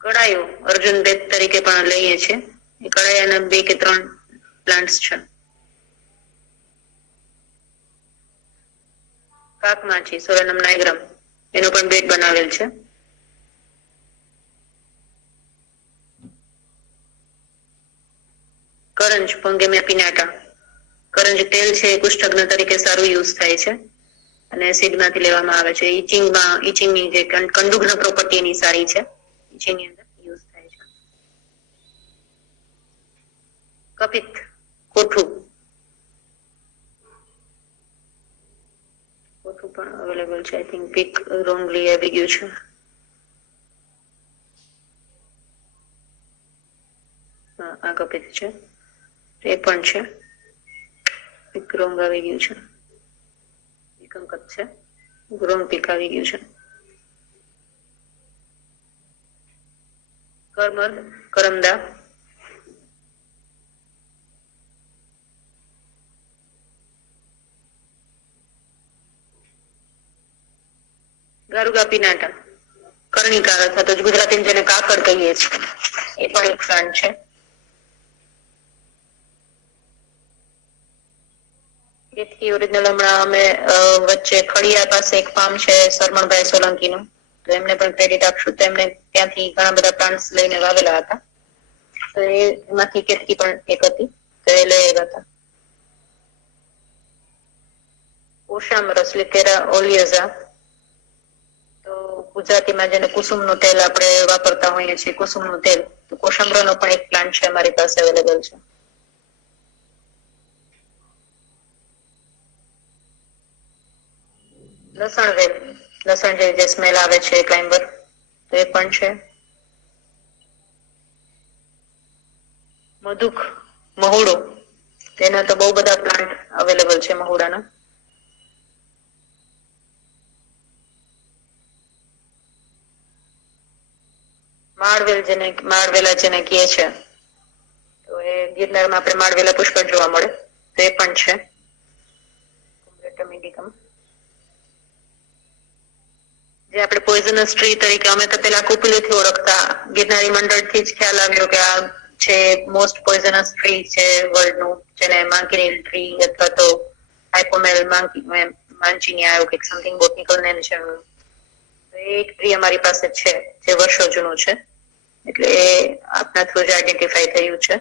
કડાયો અર્જુન બેત તરીકે પણ લઈએ છીએ, એ કડાયાના 2 કે 3 પ્લાન્ટ્સ છે. કાકમાચી સોલેનમ નાઇગ્રમ, એનો પણ બેટ બનાવેલ છે. કરંજ પંગેમિયા પિનાટા, કરંજ તેલ છે એ કુષ્ઠગ્ન તરીકે સારું યુઝ થાય છે, અને સીડમાંથી લેવામાં આવે છે. ઈચિંગની જે કંદુગ્ન પ્રોપર્ટી એની સારી છે, ઈચિંગની અંદર યુઝ થાય છે. કપિત કોઠું, કોઠું પણ અવેલેબલ છે. આઈ થિંક પીક રોંગલી આવી ગયું છે. આ કપિત છે, એ પણ છે. પીક રોંગ આવી ગયું છે, વિકંકત છે, રોંગ પીક આવી ગયું છે. કરમદ કરમદા, ગારુગા પિનાટા, કર્ણિકાર અથવા તો ગુજરાતીમાં જેને કાકડ કહીએ છીએ, એ પણ એક પ્લાન્ટ છે. એથી ઓરિજિનલ હમણાં અમે વચ્ચે ખડિયા પાસે એક ફાર્મ છે સરમણભાઈ સોલંકીનું, તો એમને પણ ક્રેડિટ આપશું, તો એમને ત્યાંથી ઘણા બધા પ્લાન્ટ્સ લઈને વાવેલા હતા, તો એમાંથી કેટલી પણ એક હતી, તો એ લઈ આવ્યા હતા. ઓશામરસ લિકેરા ઓલિયઝા, તો ગુજરાતીમાં જેને કુસુમનું તેલ આપણે વાપરતા હોઈએ છીએ, કુસુમનું તેલ, તો કોશંબરોનો પણ એક પ્લાન્ટ છે અમારી પાસે અવેલેબલ છે. લસણ વેલ, લસણ જે સ્મેલ આવે છે ક્લાઇમ્બર, તો એ પણ છે. મધુક, મહુડો, તેના તો બહુ બધા પ્લાન્ટ અવેલેબલ છે મહુડાના. માળવેલા જેને કહે છે, તો એ ગિરનારમાં આપણે માળવેલા પુષ્કળ જોવા મળે, તો એ પણ છે. જે આપણે પોઈઝનસ ટ્રી તરીકે અમે તો પેલા કુપલીથી ઓળખતા, ગિરનારી મંડળ થી જ ખ્યાલ આવ્યો કે આ છે મોસ્ટ પોઈઝનસ ટ્રી છે વર્લ્ડનું, જેને માંકીનીલ ટ્રી અથવા તો હાઇપોમેલ માંચીનિયા એવું કંઈક સમથિંગ બોટનિકલ નેમ છે. એક ટ્રી અમારી પાસે છે જે વર્ષો જૂનું છે, એટલે એ આપના થ્રુ જ આઈડેન્ટિફાઈ થયું છે.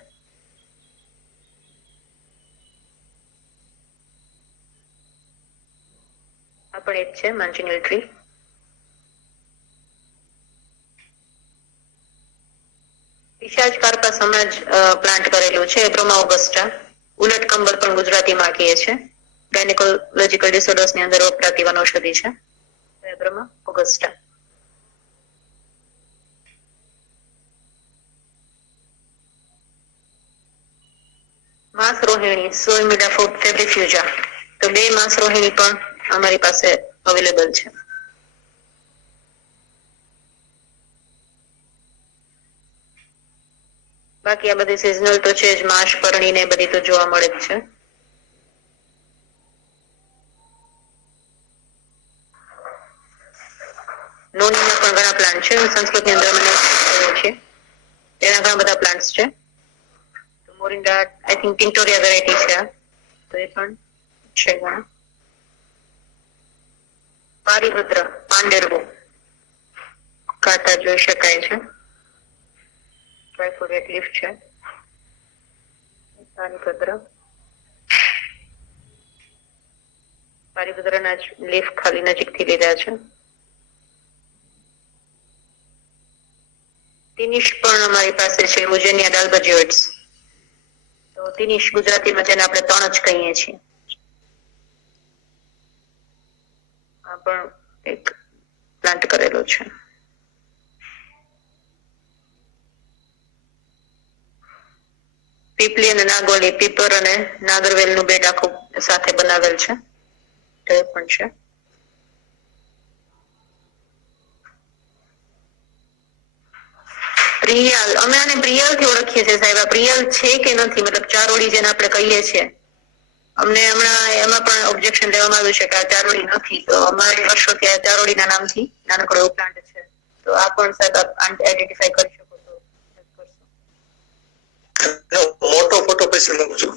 આ પણ એક છે માંચીનિયલ ટ્રી. પિશાચ કાર્પા સમાજ પ્લાન્ટ કરેલું છે, એબ્રોમા ઓગસ્ટા. ઉલટ કંબલ પણ ગુજરાતીમાં કહીએ છે. ગાયનેકોલોજીકલ ડિસઓર્ડર્સ ની અંદર વપરાતી વનૌષધિ છે એબ્રોમા ઓગસ્ટા. માંસ રોહિણી સોયમિડા ફેબ્રિફ્યુજા, તો બે માંસ રોહિણી પણ અમારી પાસે અવેલેબલ છે. બાકી આ બધી સિઝનલ તો છે જ, માશ પરણી ને બધી તો જોવા મળે જ છે. નોનીના પણ ઘણા પ્લાન્ટ છે, સંસ્કૃતની અંદર મને છે એના ઘણા બધા પ્લાન્ટ્સ છે. મોરિંગા આઈ થિંક ટિન્ટોરિયા વેરાયટી છે, તો એ પણ છે ઘણા. પારિભદ્ર પાંડેરવો કાંટા જોઈ શકાય છે, ટ્રાયફોડિયેટ લીફ છે. પારિભદ્રના જ લીફ ખાલી નજીકથી લીધા છે. તિનિશ પણ અમારી પાસે છે, ઉજેનિયા ડાલ્બજિયોઇડ્સ. તો તિનિશ ગુજરાતીમાં જેને આપણે તણ જ કહીએ છીએ. આ પણ એક પ્લાન્ટ કરેલો છે. પીપલી અને નાગોલી, પીપર અને નાગરવેલ નું બેડ આખું સાથે બનાવેલ છે, તો એ પણ છે. પ્રિયલ, અમે આને પ્રિયલ થી ઓળખીએ છીએ સાહેબ. આ પ્રિયલ છે કે નથી, મતલબ ચારોડી જેને આપણે કહીએ છીએ, અમને હમણાં એમાં પણ ઓબ્જેક્શન લેવામાં આવ્યું છે કે આ ચારોડી નથી. તો અમારી વર્ષોથી આ ચારોડીના નામથી નાનકડો એવો પ્લાન્ટ છે, તો આ પણ સાહેબ આઈડેન્ટિફાઈ કરી શકો તો મોટો ફોટો પછી મૂકજો.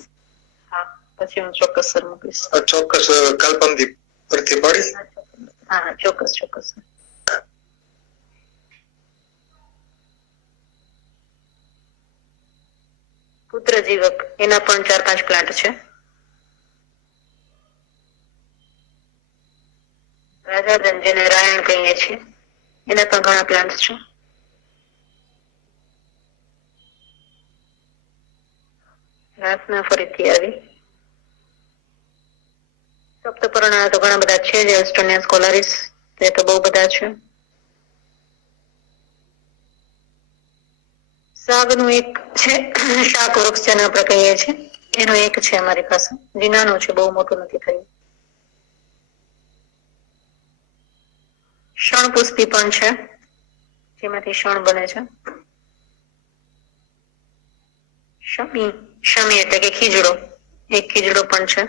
હા, પછી હું ચોક્કસ સર મૂકીશ. ચોક્કસ કલ્પમદીપ પરથી પાડી. હા, ચોક્કસ ચોક્કસ. પુત્ર જીવક, એના પણ 4-5 પ્લાન્ટ છે. રાજાધન જેને રાયણ કહીએ છીએ, એના પણ ઘણા પ્લાન્ટ છે. રાતના ફરીથી આવી. સપ્તપર્ણા તો ઘણા બધા છે, જે એસ્ટોનિયા સ્કોલારિસ, તે તો બહુ બધા છે. સાગનું એક છે, શાક વૃક્ષ જેને આપણે કહીએ છીએ, એનો એક છે અમારી પાસે, જે નાનું છે, બહુ મોટું નથી થયું. શણ પુષ્પી પણ છે, જેમાંથી શણ બને છે. શમી, શમી એટલે કે ખીજડો, એક ખીજડો પણ છે.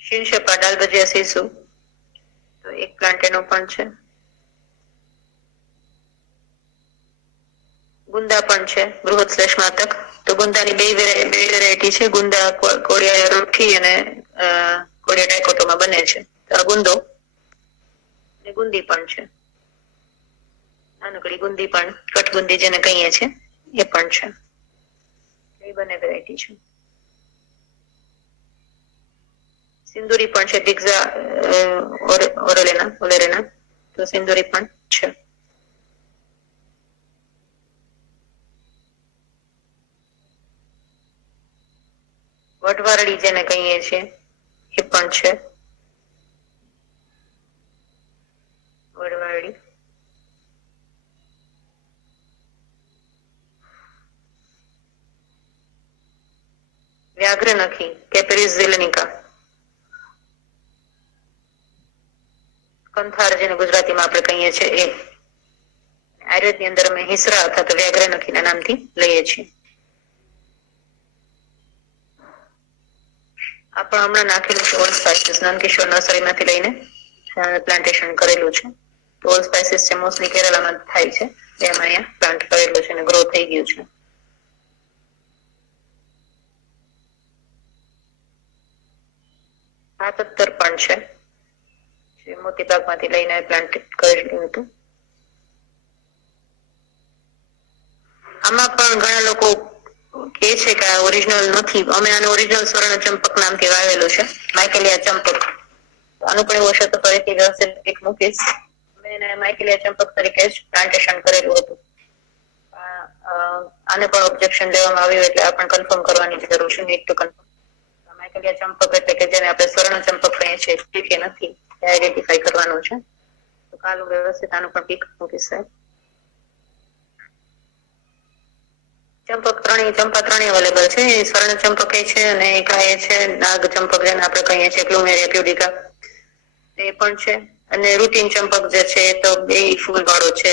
શિનશપા ડાલ્બજિયા સીસુ, તો એક પ્લાન્ટ એનો પણ છે. ગુંદા પણ છે, બૃહદ શ્લેષ્માતક. તો ગુંદાની બે વેરાયટી છે, ગુંદા કોળિયા રૂઠી અને કોળિયા ડાયકોટોમાં બને છે. તો આ ગુંદો અને ગુંદી પણ છે, નાનકડી ગુંદી પણ, કટગુંદી જેને કહીએ છીએ, એ પણ છે. એ બંને વેરાયટી છે. સિંદુરી પણ છે, દિગ્ઝા ઓલેરેના, તો સિંદુરી પણ છે. વઢવારડી જેને કહીએ છીએ એ પણ છે, વઢવારડી. વ્યાઘ્રનખી કેપરિસ ઝિલનિકા, કંથાર જેને ગુજરાતીમાં આપણે કહીએ છીએ એ. આયુર્વેદની અંદર અમે હિસરા અથવા તો વ્યાઘ્રનખીના નામથી લઈએ છીએ. આ પણ હમણાં નાખેલું છે ઓલ સ્પાઇસીસ, નંદકિશોર નર્સરીમાંથી લઈને પ્લાન્ટેશન કરેલું છે. તો ઓલ સ્પાઇસીસ છે મોસ્ટલી કેરલામાં થાય છે, એમાં અહીંયા પ્લાન્ટ કરેલું છે અને ગ્રો થઈ ગયું છે. ભાતત્તર પણ છે, જે મોતીબાગમાંથી લઈને પ્લાન્ટ કરેલું હતું. આમાં પણ ઘણા લોકો કે છે કે આ ઓરિજિનલ નથી. અમે આને ઓરિજિનલ સ્વર્ણ ચંપક નામથી વાવેલું છે, માઇકેલિયા ચંપક. આનું પણ એવું હશે તો ફરીથી વ્યવસ્થિત પિક મૂકીશ. મેં એને માઇકેલિયા ચંપક તરીકે જ પ્લાન્ટેશન કરેલું હતું. આને પણ ઓબ્જેક્શન લેવામાં આવ્યું એટલે આ પણ કન્ફર્મ કરવાની જરૂર છે, નીડ ટુ કન્ફર્મ. માઇકેલિયા ચંપક એટલે કે જેને આપણે સ્વર્ણ ચંપક કહીએ છીએ એ કે નથી, આઈડેન્ટિફાઈ કરવાનું છે. તો કાલ વ્યવસ્થિત આનું પણ પિક મૂકીશ સાહેબ. ચંપા ત્રણેય અવેલેબલ છે. સ્વર્ણ ચંપક છે અને એક આ છે નાગ ચંપક જેને આપણે કહીએ છીએ પ્લુમેરિયા પ્યુડિકા એ પણ છે. અને રૂટીન ચંપક જે છે એ તો બે ફૂલ વાળો છે,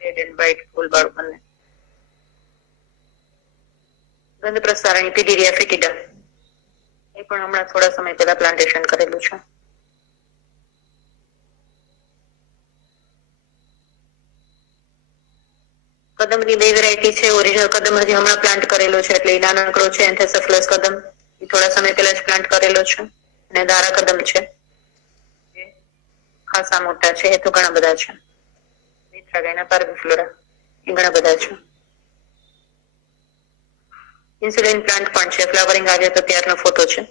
રેડ એન્ડ વ્હાઇટ ફૂલ વાળો. બંને ગંધ પ્રસારણી પીડિરિયા ફિટિડા એ પણ હમણાં થોડા સમય પહેલા પ્લાન્ટેશન કરેલું છે. કદમની બે વેરાયટી છે. ઓરિજિનલ કદમ હજી હમણાં પ્લાન્ટ કરેલો છે એટલે એ નાનકડો છે, એન્થેસેફ્લસ કદમ એ થોડા સમય પહેલા જ પ્લાન્ટ કરેલો છે. અને દારા કદમ છે ખાસા મોટા છે, એ તો ઘણા બધા છે. મિથ્રાગાયના પાર્વિફ્લોરા એ ઘણા બધા છે. ઇન્સ્યુલિન પ્લાન્ટ પણ છે, ફ્લાવરિંગ આવે તો ત્યારનો ફોટો છે.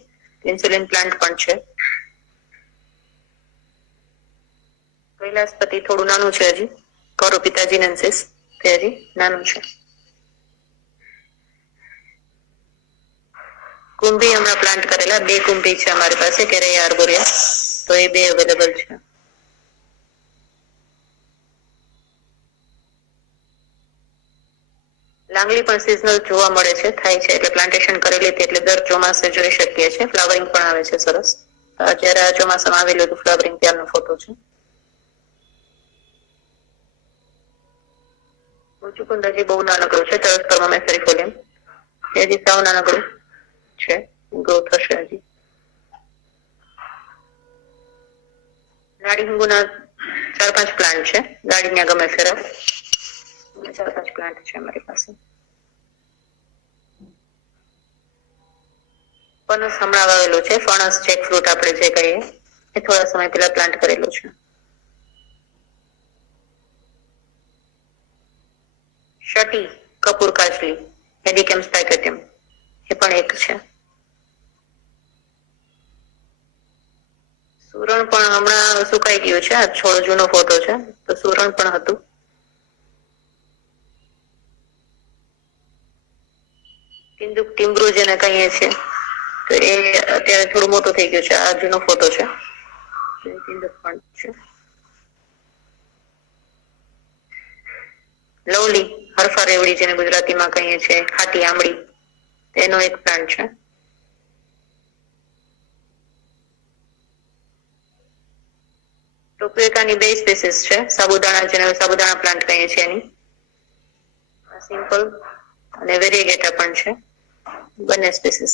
ઇન્સ્યુલિન પ્લાન્ટ પણ છે. કૈલાસપતિ થોડું નાનું છે હજી, કોરોપિતાજીનેન્સિસ તે હજી નાનું છે. કુંભી હમણાં પ્લાન્ટ કરેલા, બે કુંભી છે અમારી પાસે, કેરેયા આર્બોરિયા, તો એ બે અવેલેબલ છે. લાંગલી પણ સિઝનલ જોવા મળે છે, થાય છે એટલે પ્લાન્ટેશન કરેલી હતી એટલે દર ચોમાસે જોઈ શકીએ છીએ. ફ્લાવરિંગ પણ આવે છે સરસ. અત્યારે આ ચોમાસામાં આવેલું હતું ફ્લાવરિંગ, ત્યારનો ફોટો છે. ચુકુંદ હજી બહુ નાનકડું છે, તરસ્પર્મા મેસેરિફોલિયમ હજી સાવ નાનકડું છે, ગ્રો થશે હજી. નાડી હિંગુના 4-5 પ્લાન્ટ છે, ગાડીના ગમે ફેરા 4-5 પ્લાન્ટ છે અમારી પાસે. ફણસ હમણાં વાવેલું છે, ફણસ જેક ફ્રૂટ આપણે જે કહીએ એ થોડા સમય પહેલા પ્લાન્ટ કરેલું છે. શટી કપૂર કાચલી હેડિકેમ સ્પાઇકેટિયમ એ પણ એક છે. સુરણ પણ હમણાં સુકાઈ ગયું છે, આ છોડ જૂનો ફોટો છે, તો સુરણ પણ હતું. ટીમ્બ્રુ જેને કહીએ છીએ તો એ અત્યારે થોડું મોટું થઈ ગયું છે, આ જૂનો ફોટો છે. પણ છે લવલી હરફા રેવડી જેને ગુજરાતીમાં કહીએ છીએ, ખાટી આમળી તેનો એક પ્લાન્ટ છે. ટોપેકાની બે સ્પીસીસ છે, સાબુદાણા જેને સાબુદાણા પ્લાન્ટ કહીએ છીએ એની, સિમ્પલ અને વેરીગેટા પણ છે. બંને સ્પીસીસ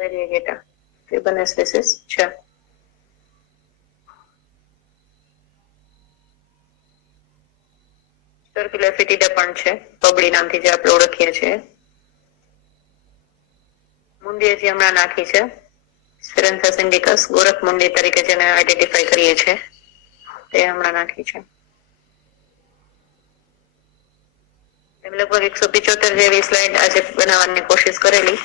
વેરીગેટા એ બંને સ્પીસીસ છે. સર્ક્યુલર ફિટિડા પણ છે, પબડી નામથી જે આપણે ઓળખીએ છીએ. મુંડી હજી હમણાં નાખી છે, સ્પિરેન્થસ ઇન્ડિકસ ગોરખ મુંડી તરીકે જેને આઈડેન્ટિફાઈ કરીએ છીએ તે હમણાં નાખી છે. લગભગ 175 જેવી સ્લાઇડ આજે બનાવવાની કોશિશ કરેલી.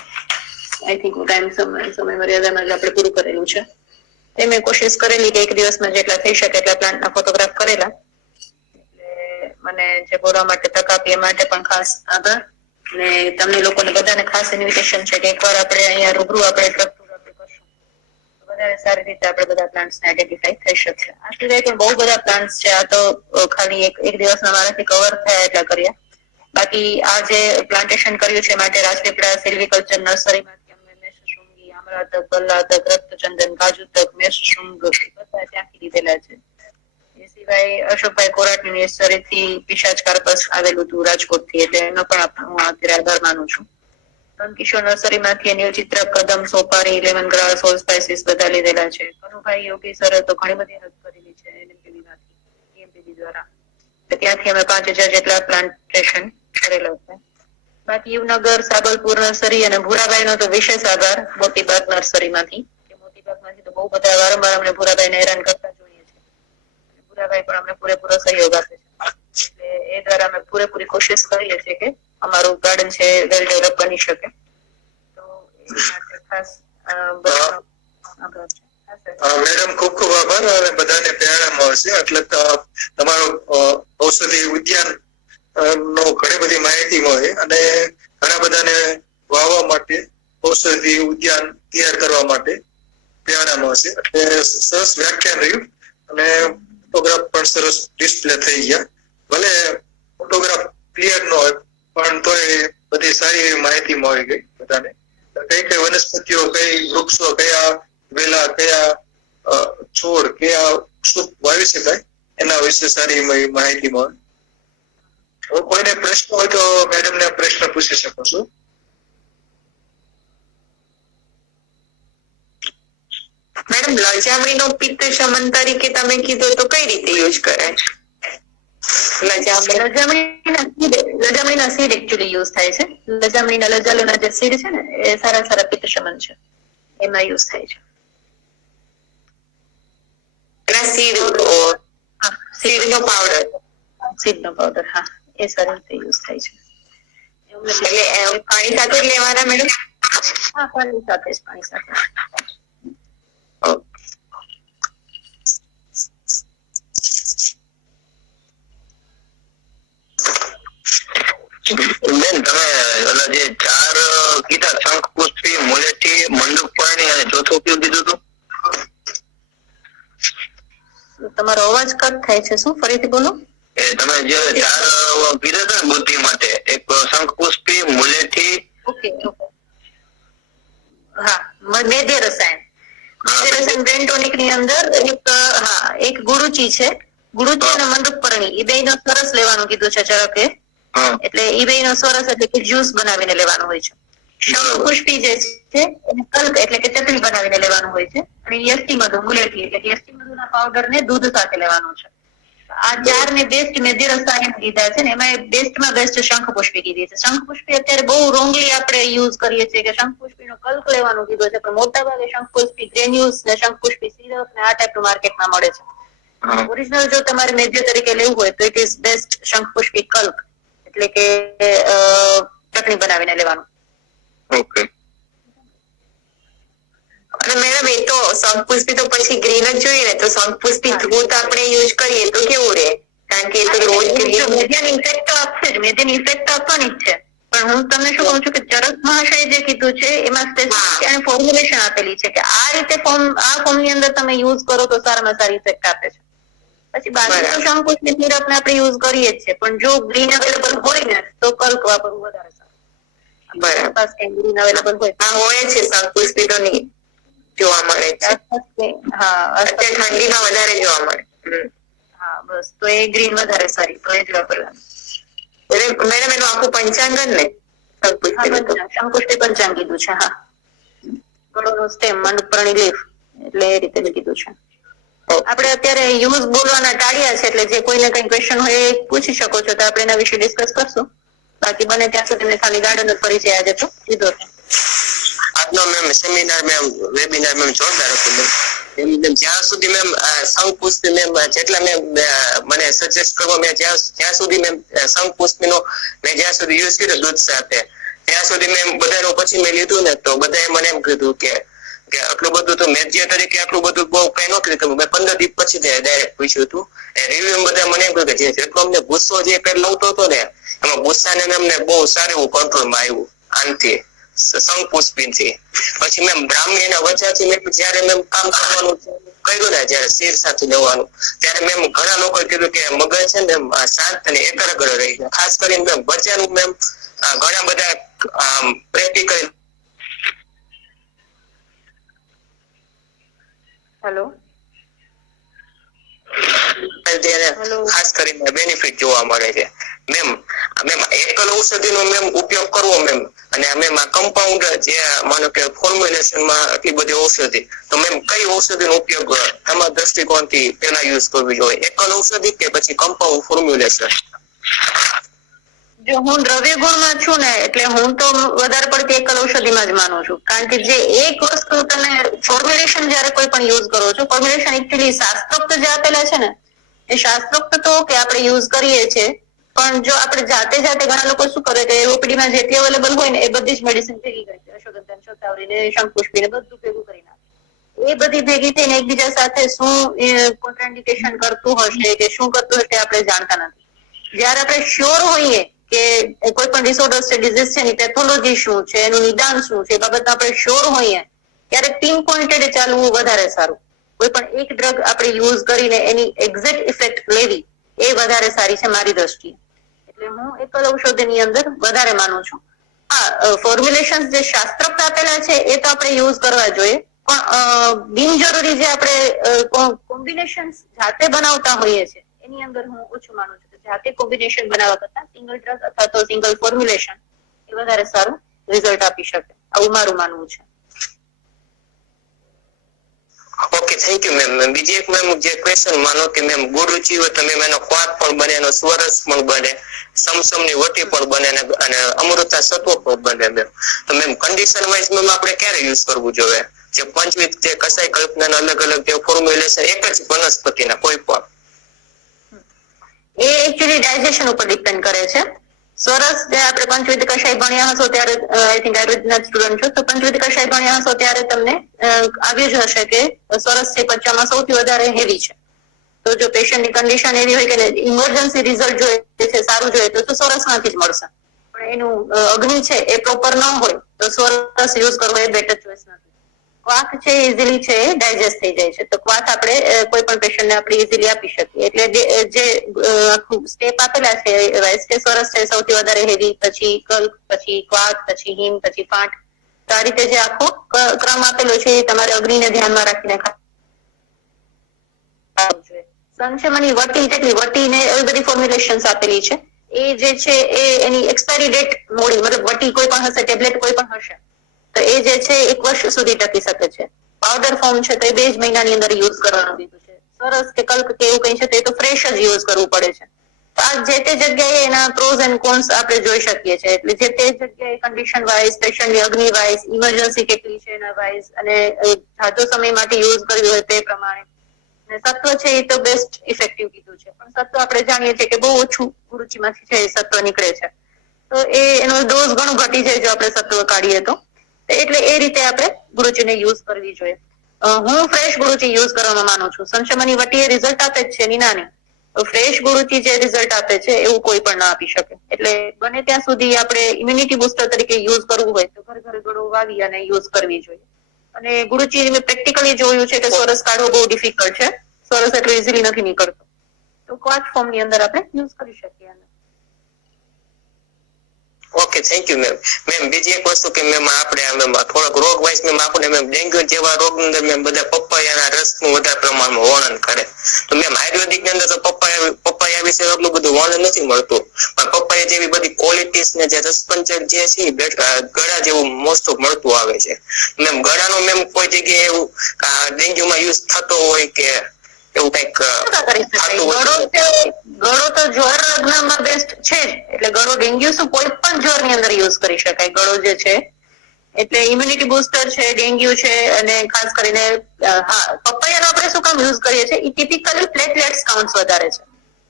આઈ થિંક ટાઈમ સમય મર્યાદામાં જ આપણે પૂરું કરેલું છે. એ મેં કોશિશ કરેલી કે એક દિવસમાં જેટલા થઈ શકે એટલા પ્લાન્ટના ફોટોગ્રાફ કરેલા. એટલે મને જે બોલવા માટે તક આપી એ માટે પણ ખાસ આભાર. અને તમને લોકોને બધાને ખાસ ઇન્વિટેશન છે કે એકવાર આપણે અહીંયા રૂબરૂ આપણે ટ્રક ટૂર આપણે કરશું તો વધારે સારી રીતે આપણે બધા પ્લાન્ટ્સને આઈડેન્ટિફાઈ થઈ શકશે. આ સિવાય પણ બહુ બધા પ્લાન્ટ્સ છે. આ તો ખાલી એક દિવસમાં મારાથી કવર થયા એટલા કર્યા. બાકી આ જે પ્લાન્ટેશન કર્યું છે માટે રાજપીપળા સિલ્વીકલ્ચર નર્સરીમાંથી અમને મેષશૃંગી, આમળાતક, ભલ્લાતક, રક્તચંદન, કાજુતક, મેષશૃંગ બધા ત્યાંથી લીધેલા છે. એ સિવાય અશોકભાઈ કોરાટની નર્સરીથી પિશાચ કાર્પસ આવેલું હતું રાજકોટથી, એટલે એનો પણ હું અત્યારે આભાર માનું છું. કિશોર નર્સરીમાંથી નીલચિત્ર, કદમ, સોપારી, લેમન ગ્રાસ, હોલ સ્પાઇસીસ બધા લીધેલા છે. કનુભાઈ યોગી સર તો ઘણી બધી હેલ્પ કરેલી છે એમપીવી દ્વારા. ત્યાંથી અમે 5000 જેટલા પ્લાન્ટેશન કરેલા છે. બાકી યુવનગર, સાબલપુર નર્સરી અને ભૂરાભાઈ નો તો વિશેષ આભાર મોતીબાગ નર્સરીમાંથી. મોતીબાગમાંથી તો બહુ બધા વારંવાર અમને ભૂરાભાઈને હેરાન કરતા જોઈએ છે. ભૂરાભાઈ પણ અમને પૂરેપૂરો સહયોગ આપે છે. એટલે એ દ્વારા અમે પૂરેપૂરી કોશિશ કરીએ છીએ કે અમારું ગાર્ડન છે વેલ ડેવલપ બની શકે. તો એ માટે ખાસ બધાનો આભાર છે. મેડમ ખૂબ ખૂબ આભાર. અને બધાને પ્રેરણા મળશે. એટલે તમારો ઔષધિ ઉદ્યાન નો ઘણી બધી માહિતી મળે અને ઘણા બધાને વાવવા માટે ઔષધિ ઉદ્યાન તૈયાર કરવા માટે પ્રેરણા મળશે. એટલે સરસ વ્યાખ્યાન રહ્યું અને ફોટોગ્રાફ પણ સરસ ડિસ્પ્લે થઈ ગયા. ભલે ફોટોગ્રાફ ક્લિયર ન હોય પણ તોય બધી સારી એવી માહિતી મળી ગઈ બધાને. કઈ કઈ વનસ્પતિઓ, કઈ વૃક્ષો, કયા વેલા, કયા છોડ, કયા વૃક્ષો વાવી શકાય એના વિશે સારી માહિતી મળે. કોઈને પ્રશ્ન હોય તો મેડમ ને પ્રશ્ન પૂછી શકો છો. મેડમ, લજામણીનો પિત્ત શમન તરીકે તમે કીધું તો કઈ રીતે યુઝ કરાય? લજામણીના સીડ એકચ્યુઅલી યુઝ થાય છે. લજામણીના લજાલુના જે સીડ છે ને એ સારા પિત્ત શમન છે, એમાં યુઝ થાય છે. સીડનો પાવડર, હા, એ સારી રીતે યુઝ થાય છે. એટલે પાણી સાથે જ લેવાના મેડમ? હા, પાણી સાથે જ. બેન, તમે ઓલા જે 4 કીધા, શંખપુષ્પી, મુલેઠી, મંડુકપર્ણી અને ચોથું કયું કીધું હતું? તમારો અવાજ કટ થાય છે, શું ફરીથી બોલો? એ તમે જે 4 કીધા હતા ને બુદ્ધિ માટે, એક શંખપુષ્પી, મુલેઠી, ઓકે, હા, મેદ્ય રસાયણ બ્રેન ટોનિક ની અંદર એક ગુરુચી છે, ગુરુચી અને મંડુકપર્ણી, એ બે નો સરસ લેવાનું કીધું છે ચરકે. એટલે એ બે નો સરસ એટલે કે જ્યુસ બનાવીને લેવાનું હોય છે. શંખપુષ્પી જે છે એને કલ્ક એટલે કે ચટણી બનાવીને લેવાનું હોય છે. અને યષ્ટી મધુ, મુલેઠી એટલે કે યષ્ટી મધુના પાવડર ને દૂધ સાથે લેવાનું છે. આ 4 ને બેસ્ટ મેદ્ય રસાયણ કીધા છે ને એમાં બેસ્ટમાં બેસ્ટ શંખપુષ્પી કીધી છે. શંખપુષ્પી અત્યારે બહુ રોંગલી આપણે યુઝ કરીએ છીએ કે શંખપુષ્પીનો કલ્ક લેવાનું કીધું છે, પણ મોટા ભાગે શંખપુષ્પી ગ્રેન્યુલ્સ ને શંખપુષ્પી સિરપ ને આ ટાઈપનું માર્કેટમાં મળે છે. ઓરિજિનલ જો તમારે મેદ્ય તરીકે લેવું હોય તો ઇટ ઇઝ બેસ્ટ શંખપુષ્પી કલ્ક, એટલે કે ચટણી બનાવીને લેવાનું. ઓકે. અને મેડમ, એ તો શંખપુષ્પી તો પછી ગ્રીન જ જોઈએ ને, તો શંખપુષ્પી ધૂત આપણે યુઝ કરીએ તો કેવું રહે? કારણ કે એ તો રોજ મેદ્યની ઇફેક્ટ તો આપશે જ, મેદ્યની ઇફેક્ટ આપવાની જ છે. પણ હું તમને શું કહું છું કે ચરક મહાશય જે કીધું છે એમાં સ્પેસિફિક અને ફોર્મ્યુલેશન આપેલી છે કે આ રીતે ફોર્મની અંદર તમે યુઝ કરો તો સારામાં સારી ઇફેક્ટ આપે છે. પછી બાકી તો શંખપુષ્પી સિરપ ને આપણે યુઝ કરીએ જ છે, પણ જો ગ્રીન અવેલેબલ હોય ને તો કલ્ક વાપરવું વધારે સારું. બરાબર, ગ્રીન અવેલેબલ હોય હોય છે શંખપુષ્પી તો નહીં જોવા મળે છે. અત્યારે ઠંડીમાં વધારે જોવા મળે. હા, બસ તો એ ગ્રીન વધારે સારી, તો એ જ વાપરવાનું. એટલે મેડમ એનું આખું પંચાંગ જ ને શંખપુષ્પી પંચાંગ કીધું છે. હા, ગળોનો સ્ટેમ, મંડુકપર્ણી લીફ, એટલે એ રીતે કીધું છે. આપણે અત્યારે યુઝ બોલવાના ટાળ્યા છે, એટલે જે કોઈને કઈ ક્વેશ્ચન હોય એ પૂછી શકો છો, તો આપણે એના વિશે ડિસ્કસ કરશું. બાકી બને ત્યાં સુધી ખાલી ગાર્ડન જ પરિચય આજે તો લીધો છે. આજનો ma'am seminar ma'am webinar ma'am જોરદાર હતું મેમ. જ્યાં સુધી મેમ શંખપુષ્પી મેમ જેટલા મેમ મને સજેસ્ટ કરવા મેં જ્યાં સુધી મેમ શંખપુષ્પીનો મેં જ્યાં સુધી યુઝ કર્યો દૂધ સાથે, ત્યાં સુધી મેમ બધાનું પછી મેં લીધું ને તો બધાએ મને એમ કીધું કે કે આટલું બધું તો મેજર તરીકે આટલું બધું બહુ કઈ ન કર્યું. મેં 15 દિવસ પછી ડાયરેક્ટ પૂછ્યું હતું. રિવ્યુ બધા મને એમ કહ્યું કે જેટલો અમને ગુસ્સો જે પેલા આવતો હતો ને એમાં ગુસ્સાને અમને બહુ સારું એવું કંટ્રોલમાં આવ્યું આનથી શંખપુષ્પીથી. પછી મેં બ્રાહ્મણી ના વચ્ચેથી મેં જયારે મેં કામ કરવાનું કર્યું ને જયારે શિર સાથે લેવાનું ત્યારે મેં ઘણા લોકો કીધું કે મગજ છે ને શાંત અને એકાગ્ર રહી જાય. ખાસ કરીને મેં વચ્ચેનું મેં ઘણા બધા પ્રેક્ટિકલ હેલો ખાસ કરીને બેનિફિટ જોવા મળે છે. મેમ એકલ ઔષધિનો મેમ ઉપયોગ કરવો મેમ અને મેમ આ કમ્પાઉન્ડ જે માનો કે ફોર્મ્યુલેશનમાં આટલી બધી ઔષધિ તો મેમ કઈ ઔષધિનો ઉપયોગ તમારા દ્રષ્ટિકોણથી પેલા યુઝ કરવી જોઈએ? એકલ ઔષધિ કે પછી કમ્પાઉન્ડ ફોર્મ્યુલેશન? જો હું દ્રવ્ય ગુણમાં છું ને એટલે હું તો વધારે પડતી એકલ ઔષધિમાં જ માનું છું. કારણ કે જે એક વસ્તુ તમે ફોર્મ્યુલેશન જયારે કોઈ પણ યુઝ કરો છો, ફોર્મ્યુલેશન એકચ્યુઅલી શાસ્ત્રોક્ત જે આપેલા છે ને એ શાસ્ત્રોક્ત તો કે આપણે યુઝ કરીએ છીએ, પણ જો આપણે જાતે ઘણા લોકો શું કરે કે ઓપીડીમાં જેટલી અવેલેબલ હોય ને એ બધી જ મેડિસિન ભેગી કરી દે, અશ્વગંધા, શતાવરી ને શંખપુષ્પી ને બધું ભેગું કરી નાખે. એ બધી ભેગી થઈને એકબીજા સાથે શું કોન્ટ્રાઇન્ડિકેશન કરતું હશે કે શું કરતું હશે આપણે જાણતા નથી. જયારે આપણે શ્યોર હોઈએ કે કોઈ પણ ડિસઓર્ડર છે, ડિઝીઝ છે એની પેથોલોજી શું છે, એનું નિદાન શું છે, એ બાબત આપણે શ્યોર હોઈએ ત્યારે પિન પોઇન્ટેડ ચાલવું વધારે સારું. કોઈ પણ એક ડ્રગ આપણે યુઝ કરીને એની એક્ઝેક્ટ ઇફેક્ટ લેવી એ વધારે સારી છે મારી દ્રષ્ટિએ. એટલે હું એકલ ઔષધિની અંદર વધારે માનું છું. હા, ફોર્મ્યુલેશન જે શાસ્ત્રોક્ત આપેલા છે એ તો આપણે યુઝ કરવા જોઈએ, પણ બિનજરૂરી જે આપણે કોમ્બિનેશન જાતે બનાવતા હોઈએ છીએ એની અંદર હું ઓછું માનું છું. જાતે કોમ્બિનેશન બનાવવા કરતા સિંગલ ડ્રગ અથવા તો સિંગલ ફોર્મ્યુલેશન એ વધારે સારું રિઝલ્ટ આપી શકે, આવું મારું માનવું છે. Okay, thank you ma'am. બીજી એક મેમ જે ક્વેશ્ચન માનો કે મેમ ગુરુચી હોય તો મેમ એનો ક્વાથ પણ બને, એનો સ્વરસ પણ બને, સમસમની વટી પણ બને અને અમૃતા સત્વ પણ બને મેમ. તો મેમ કન્ડિશન વાઇઝ મેમ આપણે ક્યારે યુઝ કરવું જોઈએ? જે પંચવિધ જે કસાય કલ્પનાના અલગ અલગ જે ફોર્મ્યુલેશન એક જ વનસ્પતિના કોઈ પણ એ એકચ્યુઅલી ડાયજેશન ઉપર ડિપેન્ડ કરે છે. સરસ જે આપણે પંચવિધ કષાય ભણ્યા હશો ત્યારે આઈ થિંક આયુર્વેદના સ્ટુડન્ટ છો તો પંચવિધ કષાય ભણ્યા હશો ત્યારે તમને આવ્યું જ હશે કે સરસ છે પચવામાં સૌથી વધારે હેવી છે. તો જો પેશન્ટની કન્ડિશન એવી હોય કે ઇમરજન્સી રિઝલ્ટ જોઈએ છે, સારું જોઈએ તો સરસમાંથી જ મળશે, પણ એનું અગ્નિ છે એ પ્રોપર ન હોય તો સરસ યુઝ કરવો એ બેટર ચોઇસ નથી. ક્વાથ છે ઇઝીલી છે ડાયજેસ્ટ થઈ જાય છે, તો ક્વાથ આપણે કોઈ પણ પેશન્ટને આપણે ઇઝીલી આપી શકીએ. એટલે જે સ્ટેપ આપેલા છે વાઇસ કે સરસ છે સૌથી વધારે હેવી, પછી કલ્પ, પછી ક્વાથ, પછી હિમ, પછી પાઠ, તો આ રીતે જે આખો ક્રમ આપેલો છે એ તમારે અગ્નિને ધ્યાનમાં રાખીને સંશમની વટી જેટલી વટી ને એવી બધી ફોર્મ્યુલેશન્સ આપેલી છે એ જે છે એ એની એક્સપાયરી ડેટ મોડી, મતલબ વટી કોઈ પણ હશે, ટેબ્લેટ કોઈ પણ હશે તો એ જે છે 1 વર્ષ સુધી ટકી શકે છે. પાવડર ફોર્મ છે તો એ 2 જ મહિનાની અંદર યુઝ કરવાનું કીધું છે. સરસ કે કલ્પ કે એવું કઈ છે તો એ તો ફ્રેશ જ યુઝ કરવું પડે છે. આ જે તે જગ્યાએ એના પ્રોઝ એન્ડ કોન્સ આપણે જોઈ શકીએ છીએ. એટલે જે તે જગ્યાએ કન્ડિશન વાઇઝ, પેશન્ટની અગ્નિ વાઇઝ, ઇમરજન્સી કેટલી છે એના વાઇઝ અને જાજો સમય માટે યુઝ કરવી હોય તે પ્રમાણે. અને સત્વ છે એ તો બેસ્ટ ઇફેક્ટિવ કીધું છે, પણ સત્વ આપણે જાણીએ છીએ કે બહુ ઓછું ગુરુચીમાંથી છે એ સત્વ નીકળે છે, તો એનો ડોઝ ઘણું ઘટી જાય જો આપણે સત્વ કાઢીએ તો. એટલે એ રીતે આપણે ગુરુચીને યુઝ કરવી જોઈએ. હું ફ્રેશ ગુરુચી યુઝ કરવામાં માનું છું. સંશમની વટી એ રિઝલ્ટ આપે જ છે એની નાની, ફ્રેશ ગુરુચી જે રિઝલ્ટ આપે છે એવું કોઈ પણ ના આપી શકે. એટલે બને ત્યાં સુધી આપણે ઇમ્યુનિટી બુસ્ટર તરીકે યુઝ કરવું હોય તો ઘર ગળો વાવી અને યુઝ કરવી જોઈએ. અને ગુરુચી મેં પ્રેક્ટિકલી જોયું છે કે સરસ કાઢવો બહુ ડિફિકલ્ટ છે, સરસ એટલું ઇઝીલી નથી નીકળતો, તો ક્વાથ ફોર્મ ની અંદર આપણે યુઝ કરી શકીએ. Okay, thank you ma'am. Ma'am બીજી એક વસ્તુ કે મેમ આપણે થોડોક રોગ વાઇઝ મેમ આપણે મેમ ડેન્ગ્યુ જેવા રોગ ની અંદર મેમ બધા પપૈયાના રસનું વધારે પ્રમાણમાં વર્ણન કરે, તો મેમ આયુર્વેદિક ની અંદર તો પપૈયા વિશે એટલું બધું વર્ણન નથી મળતું, પણ પપૈયા જેવી બધી ક્વોલિટીઝ ને જે રસપંચક જે છે ગળા જેવું મોસ્ટ ઓફ મળતું આવે છે. મેમ ગળાનો મેમ કોઈ જગ્યાએ એવું ડેન્ગ્યુમાં યુઝ થતો હોય કે એવું કઈક? ગળો તો જ્વર લગ્નમાં બેસ્ટ છે જ, એટલે ગળો ડેન્ગ્યુ શું કોઈ પણ જ્વર ની અંદર યુઝ કરી શકાય ગળો જે છે. એટલે ઇમ્યુનિટી બુસ્ટર છે, ડેન્ગ્યુ છે, અને ખાસ કરીને હા પપૈયાનો આપણે શું કામ યુઝ કરીએ છીએ, એ ટિપિકલી પ્લેટલેટ્સ કાઉન્ટ વધારે છે.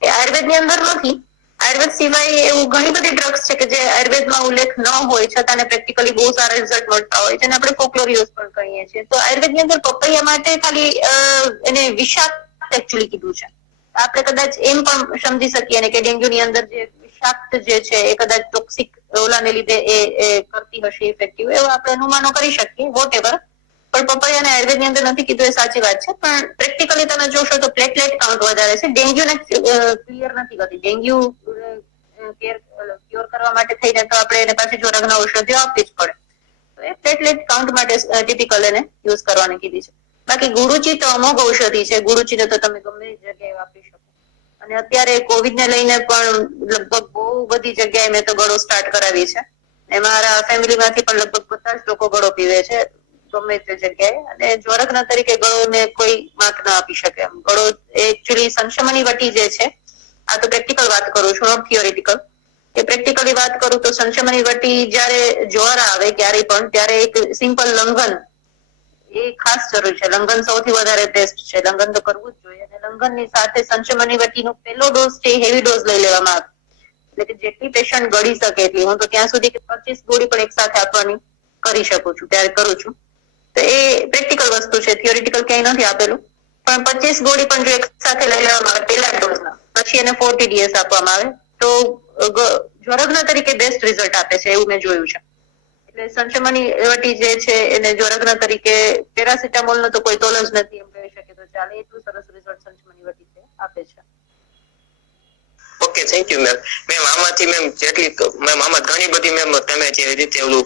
એ આયુર્વેદ ની અંદર નથી. આયુર્વેદ સિવાય એવું ઘણી બધી ડ્રગ્સ છે કે જે આયુર્વેદમાં ઉલ્લેખ ન હોય છતાં પ્રેક્ટિકલી બહુ સારા રિઝલ્ટ મળતા હોય છે અને આપણે ફોકલોર યુઝ પણ કહીએ છીએ. તો આયુર્વેદની અંદર પપૈયા માટે ખાલી એને વિષાક્ત એકચ્યુઅલી કીધું છે. આપણે કદાચ એમ પણ સમજી શકીએ ને કે ડેન્ગ્યુની અંદર જે વિષાક્ત જે છે એ કદાચ ટોક્સિક ઓલાને લીધે એ કરતી હશે ઇફેક્ટિવ, એવું આપણે અનુમાનો કરી શકીએ વોટ એવર. પણ પપૈયાને આયુર્વેદની અંદર નથી કીધું એ સાચી વાત છે, પણ પ્રેક્ટિકલી તમે જોશો તો પ્લેટલેટ કાઉન્ટ વધારે છે. ડેન્ગ્યુને ક્લિયર નથી કરતી. ડેન્ગ્યુ ક્યોર કરવા માટે થઈને તો આપણે એને પાછી જોરગના ઔષધિઓ આપવી જ પડે. તો એ પ્લેટલેટ કાઉન્ટ માટે ટિપિકલ એને યુઝ કરવાની કીધી છે. બાકી ગુરુચી તો અમોઘ ઔષધિ છે. ગુરુચીને તો તમે ગમે એ જગ્યાએ વાપરી શકો. અને અત્યારે કોવિડ ને લઈને પણ લગભગ બહુ બધી જગ્યાએ મેં તો ગળો સ્ટાર્ટ કરાવી છે. મારા ફેમિલીમાંથી પણ લગભગ બધા જ લોકો ગળો પીવે છે ગમે તે જગ્યાએ. અને જોરગના તરીકે ગળોને કોઈ માત ના આપી શકે એમ. ગળો એકચ્યુઅલી સંશમની વટી જે છે, આ તો પ્રેક્ટિકલ વાત કરું છું, નોટ થિયોરિટિકલ, કે પ્રેક્ટિકલી વાત કરું તો સંશમની વટી જયારે જ્વર આવે ક્યારે પણ ત્યારે એક સિમ્પલ લંઘન એ ખાસ જરૂર છે. લંઘન સૌથી વધારે બેસ્ટ છે. લંઘન તો કરવું જ જોઈએ. અને લંઘનની સાથે સંશમની વટીનો પહેલો ડોઝ છે હેવી ડોઝ લઈ લેવામાં આવે, એટલે કે જેટલી પેશન્ટ ગળી શકે એટલી. હું તો ત્યાં સુધી કે 25 ગોળી પણ એક સાથે આપવાની કરી શકું છું, ત્યારે કરું છું. તો એ પ્રેક્ટિકલ વસ્તુ છે, થિયોરિટિકલ ક્યાંય નથી આપેલું. પણ 25 ગોળી પણ જો એક સાથે લઈ લેવામાં આવે પહેલા ડોઝના, પછી એને 40 DS આપવામાં આવે તો જ્વરગ્ન તરીકે બેસ્ટ રિઝલ્ટ આપે છે, એવું મેં જોયું છે. એટલે સંશમની વટી જે છે એને જ્વરગ્ન તરીકે પેરાસિટામોલ નો તો કોઈ તોલ જ નથી એમ કહી શકે તો ચાલે. એટલું સરસ રિઝલ્ટ સંશમની વટી આપે છે. Okay, thank you ma'am. Ma'am આમાંથી મેમ જેટલી મેમ આમાં ઘણી બધી મેમ તમે જે રીતે ઓલું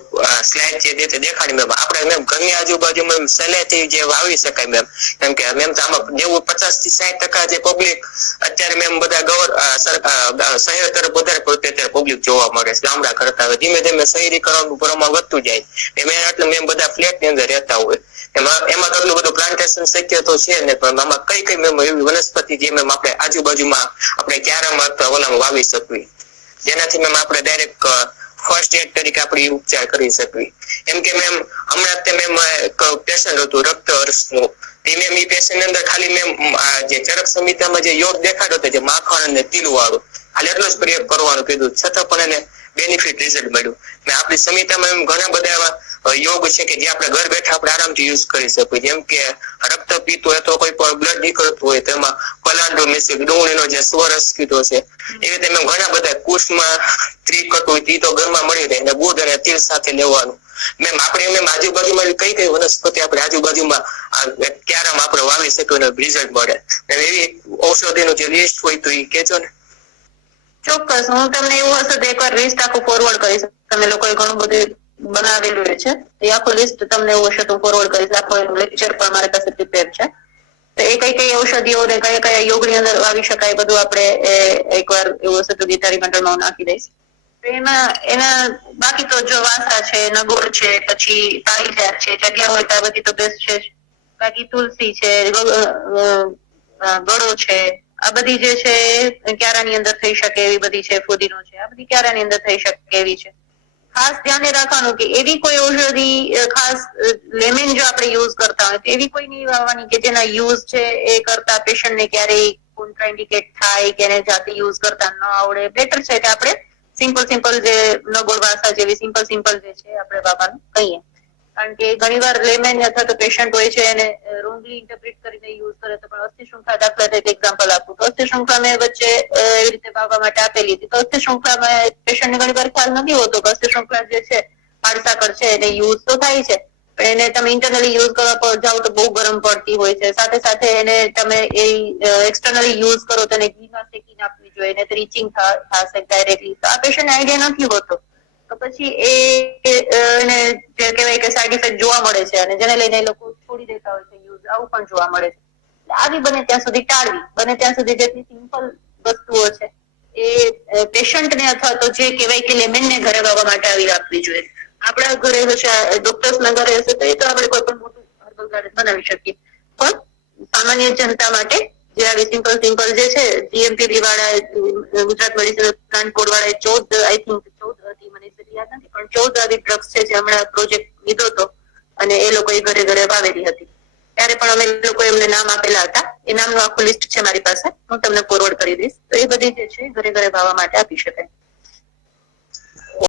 સ્લાઇડ જે રીતે દેખાડી મેમ, આપણે મેમ ઘરની આજુબાજુ મેમ સહેલેથી જે વાવી શકાય મેમ. કેમ કે મેમ તો આમાં 50 થી 60% જે પબ્લિક અત્યારે મેમ બધા શહેર તરફ વધારે પડતી અત્યારે પબ્લિક જોવા મળે છે ગામડા કરતા. હવે ધીમે ધીમે શહેરીકરણનું પ્રમાણ વધતું જાય એટલે મેમ બધા ફ્લેટ ની અંદર રહેતા હોય. એમાં કેટલું બધું પ્લાન્ટેશન શક્ય તો છે ને, પણ આમાં કઈ મેમ એવી વનસ્પતિ જે મેમ આપણે આજુબાજુમાં આપણે ક્યારામાં ઓલામાં વાવી શકવી, જેનાથી મેમ આપણે ડાયરેક્ટ ફર્સ્ટ એડ તરીકે આપણે ઉપચાર કરી શકવી. એમ કે મેમ હમણાં તે મેમ એક પેશન્ટ હતું રક્ત અર્શનું, મેમ એ પેશન્ટ અંદર ખાલી મેમ જે ચરક સંહિતામાં જે યોગ દેખાડો હતો જે માખણ અને તિલ વાળું, ખાલી એટલો જ પ્રયોગ કરવાનું કીધું, છતાં પણ એને બેનિફિટ રિઝલ્ટ મળ્યું. ને આપણી સંહિતામાં એમ ઘણા બધા એવા યોગ છે કે જે આપણે ઘર બેઠા આપણે આરામથી યુઝ કરી શકીએ. જેમ કે રક્તપિત્ત હોય તો કોઈ પણ બ્લડ નીકળતું હોય તેમાં પલાંડો મિશ્ર ડુંગળીનો જે સ્વરસ કીધો છે, એવી રીતે મેં ઘણા બધા કુશમાં ત્રિકટ હોય તે તો ઘરમાં મળી રહે ને ગુડ અને તિલ સાથે લેવાનું. મેમ આપણે એમ આજુબાજુમાં કઈ વનસ્પતિ આપણે આજુબાજુમાં ક્યારામાં આપણે વાવી શકીએ અને રિઝલ્ટ મળે, એવી ઔષધિનું જે લિસ્ટ હોય તો એ કહેજો ને. ચોક્કસ, હું તમને એવું હશે તો એકવાર લિસ્ટ આખું ફોરવર્ડ કરીશ. તમે લોકોએ ઘણું બધું બનાવેલું છે એ આખું લિસ્ટ તમને એવું હશે તો ફોરવર્ડ કરીશ. આખો લેક્ચર પણ મારી પાસે પ્રિપેર છે. તો એ કઈ કઈ ઔષધિઓ ને કયા કયા યોગની અંદર વાવી શકાય બધું આપણે એકવાર એવું હશે તો ગીતારી મંડળમાં નાખી દઈશ. એના બાકી તો જો વાસા છે, નગોર છે, પછી પારિજાત છે, જગ્યા હોય તો આ બધી તો બેસ્ટ છે. બાકી તુલસી છે, ગળો છે, આ બધી જે છે ક્યારાની અંદર થઈ શકે એવી બધી છે. ફુદીનો છે, આ બધી ક્યારાની અંદર થઈ શકે એવી છે. ખાસ ધ્યાને રાખવાનું કે એવી કોઈ ઔષધિ ખાસ લેમન જો આપણે યુઝ કરતા હોય તો એવી કોઈ નહીં વાવવાની કે જેના યુઝ છે એ કરતા પેશન્ટને ક્યારેય કોન્ટ્રાઇન્ડિકેટ થાય કે એને જાતે યુઝ કરતા ન આવડે. બેટર છે કે આપણે સિમ્પલ જે નગોળ વાસા જેવી સિમ્પલ જે છે આપણે વાવવાનું કહીએ. કારણ કે ઘણીવાર લેમેન અથવા તો પેશન્ટ હોય છે એને રોંગલી ઇન્ટરપ્રિટ કરીને યુઝ કરે તો. પણ અસ્થિ શૃંખલા દાખલા તરીકે એક્ઝામ્પલ આપું તો અસ્થિ શૃંખલા મેં વચ્ચે એવી રીતે વાવવા માટે આપેલી હતી. તો અસ્થિ શૃંખલામાં પેશન્ટને ઘણીવાર ખ્યાલ નથી હોતો કે અસ્થિ શૃંખલા જે છે હાડસાકર છે એને યુઝ તો થાય છે, પણ એને તમે ઇન્ટરનલી યુઝ કરવા જાઓ તો બહુ ગરમ પડતી હોય છે. સાથે સાથે એને તમે એક્સટર્નલી યુઝ કરો તો એને ઘીમાં શેકીને આપવી જોઈએ, એને રીચિંગ થશે ડાયરેક્ટલી. તો આ પેશન્ટ આઈડિયા નથી હોતો તો પછી એને જે કહેવાય કે સાઈડ ઇફેક્ટ જોવા મળે છે અને જેને લઈને એ લોકો છોડી દેતા હોય છે યુઝ. આવું પણ જોવા મળે છે. આવી બને ત્યાં સુધી ટાળવી, બને ત્યાં સુધી જેટલી સિમ્પલ વસ્તુઓ છે એ પેશન્ટને અથવા તો જે કહેવાય કે લેમેનને ઘરે વાવવા માટે આવી આપવી જોઈએ. આપણા ઘરે હશે, ડોક્ટર્સના ઘરે હશે તો એ તો આપણે કોઈ પણ મોટું હર્બલ ગાર્ડન બનાવી શકીએ, પણ સામાન્ય જનતા માટે જે આવી સિમ્પલ જે છે જીએમપીબી વાળા ગુજરાત મેડિસિનલ પ્લાન્ટ બોર્ડ વાળા 14 આઈ થિંક 14 હતી, મને યાદ નથી, પણ 14 આવી ડ્રગ્સ છે જે હમણાં પ્રોજેક્ટ લીધો હતો અને એ લોકોએ ઘરે વાવેલી હતી. ત્યારે પણ અમે લોકો એમને નામ આપેલા હતા. એ નામનું આખું લિસ્ટ છે મારી પાસે, હું તમને ફોરવર્ડ કરી દઈશ. તો એ બધી જે છે ઘરે ઘરે વાવવા માટે આપી શકાય.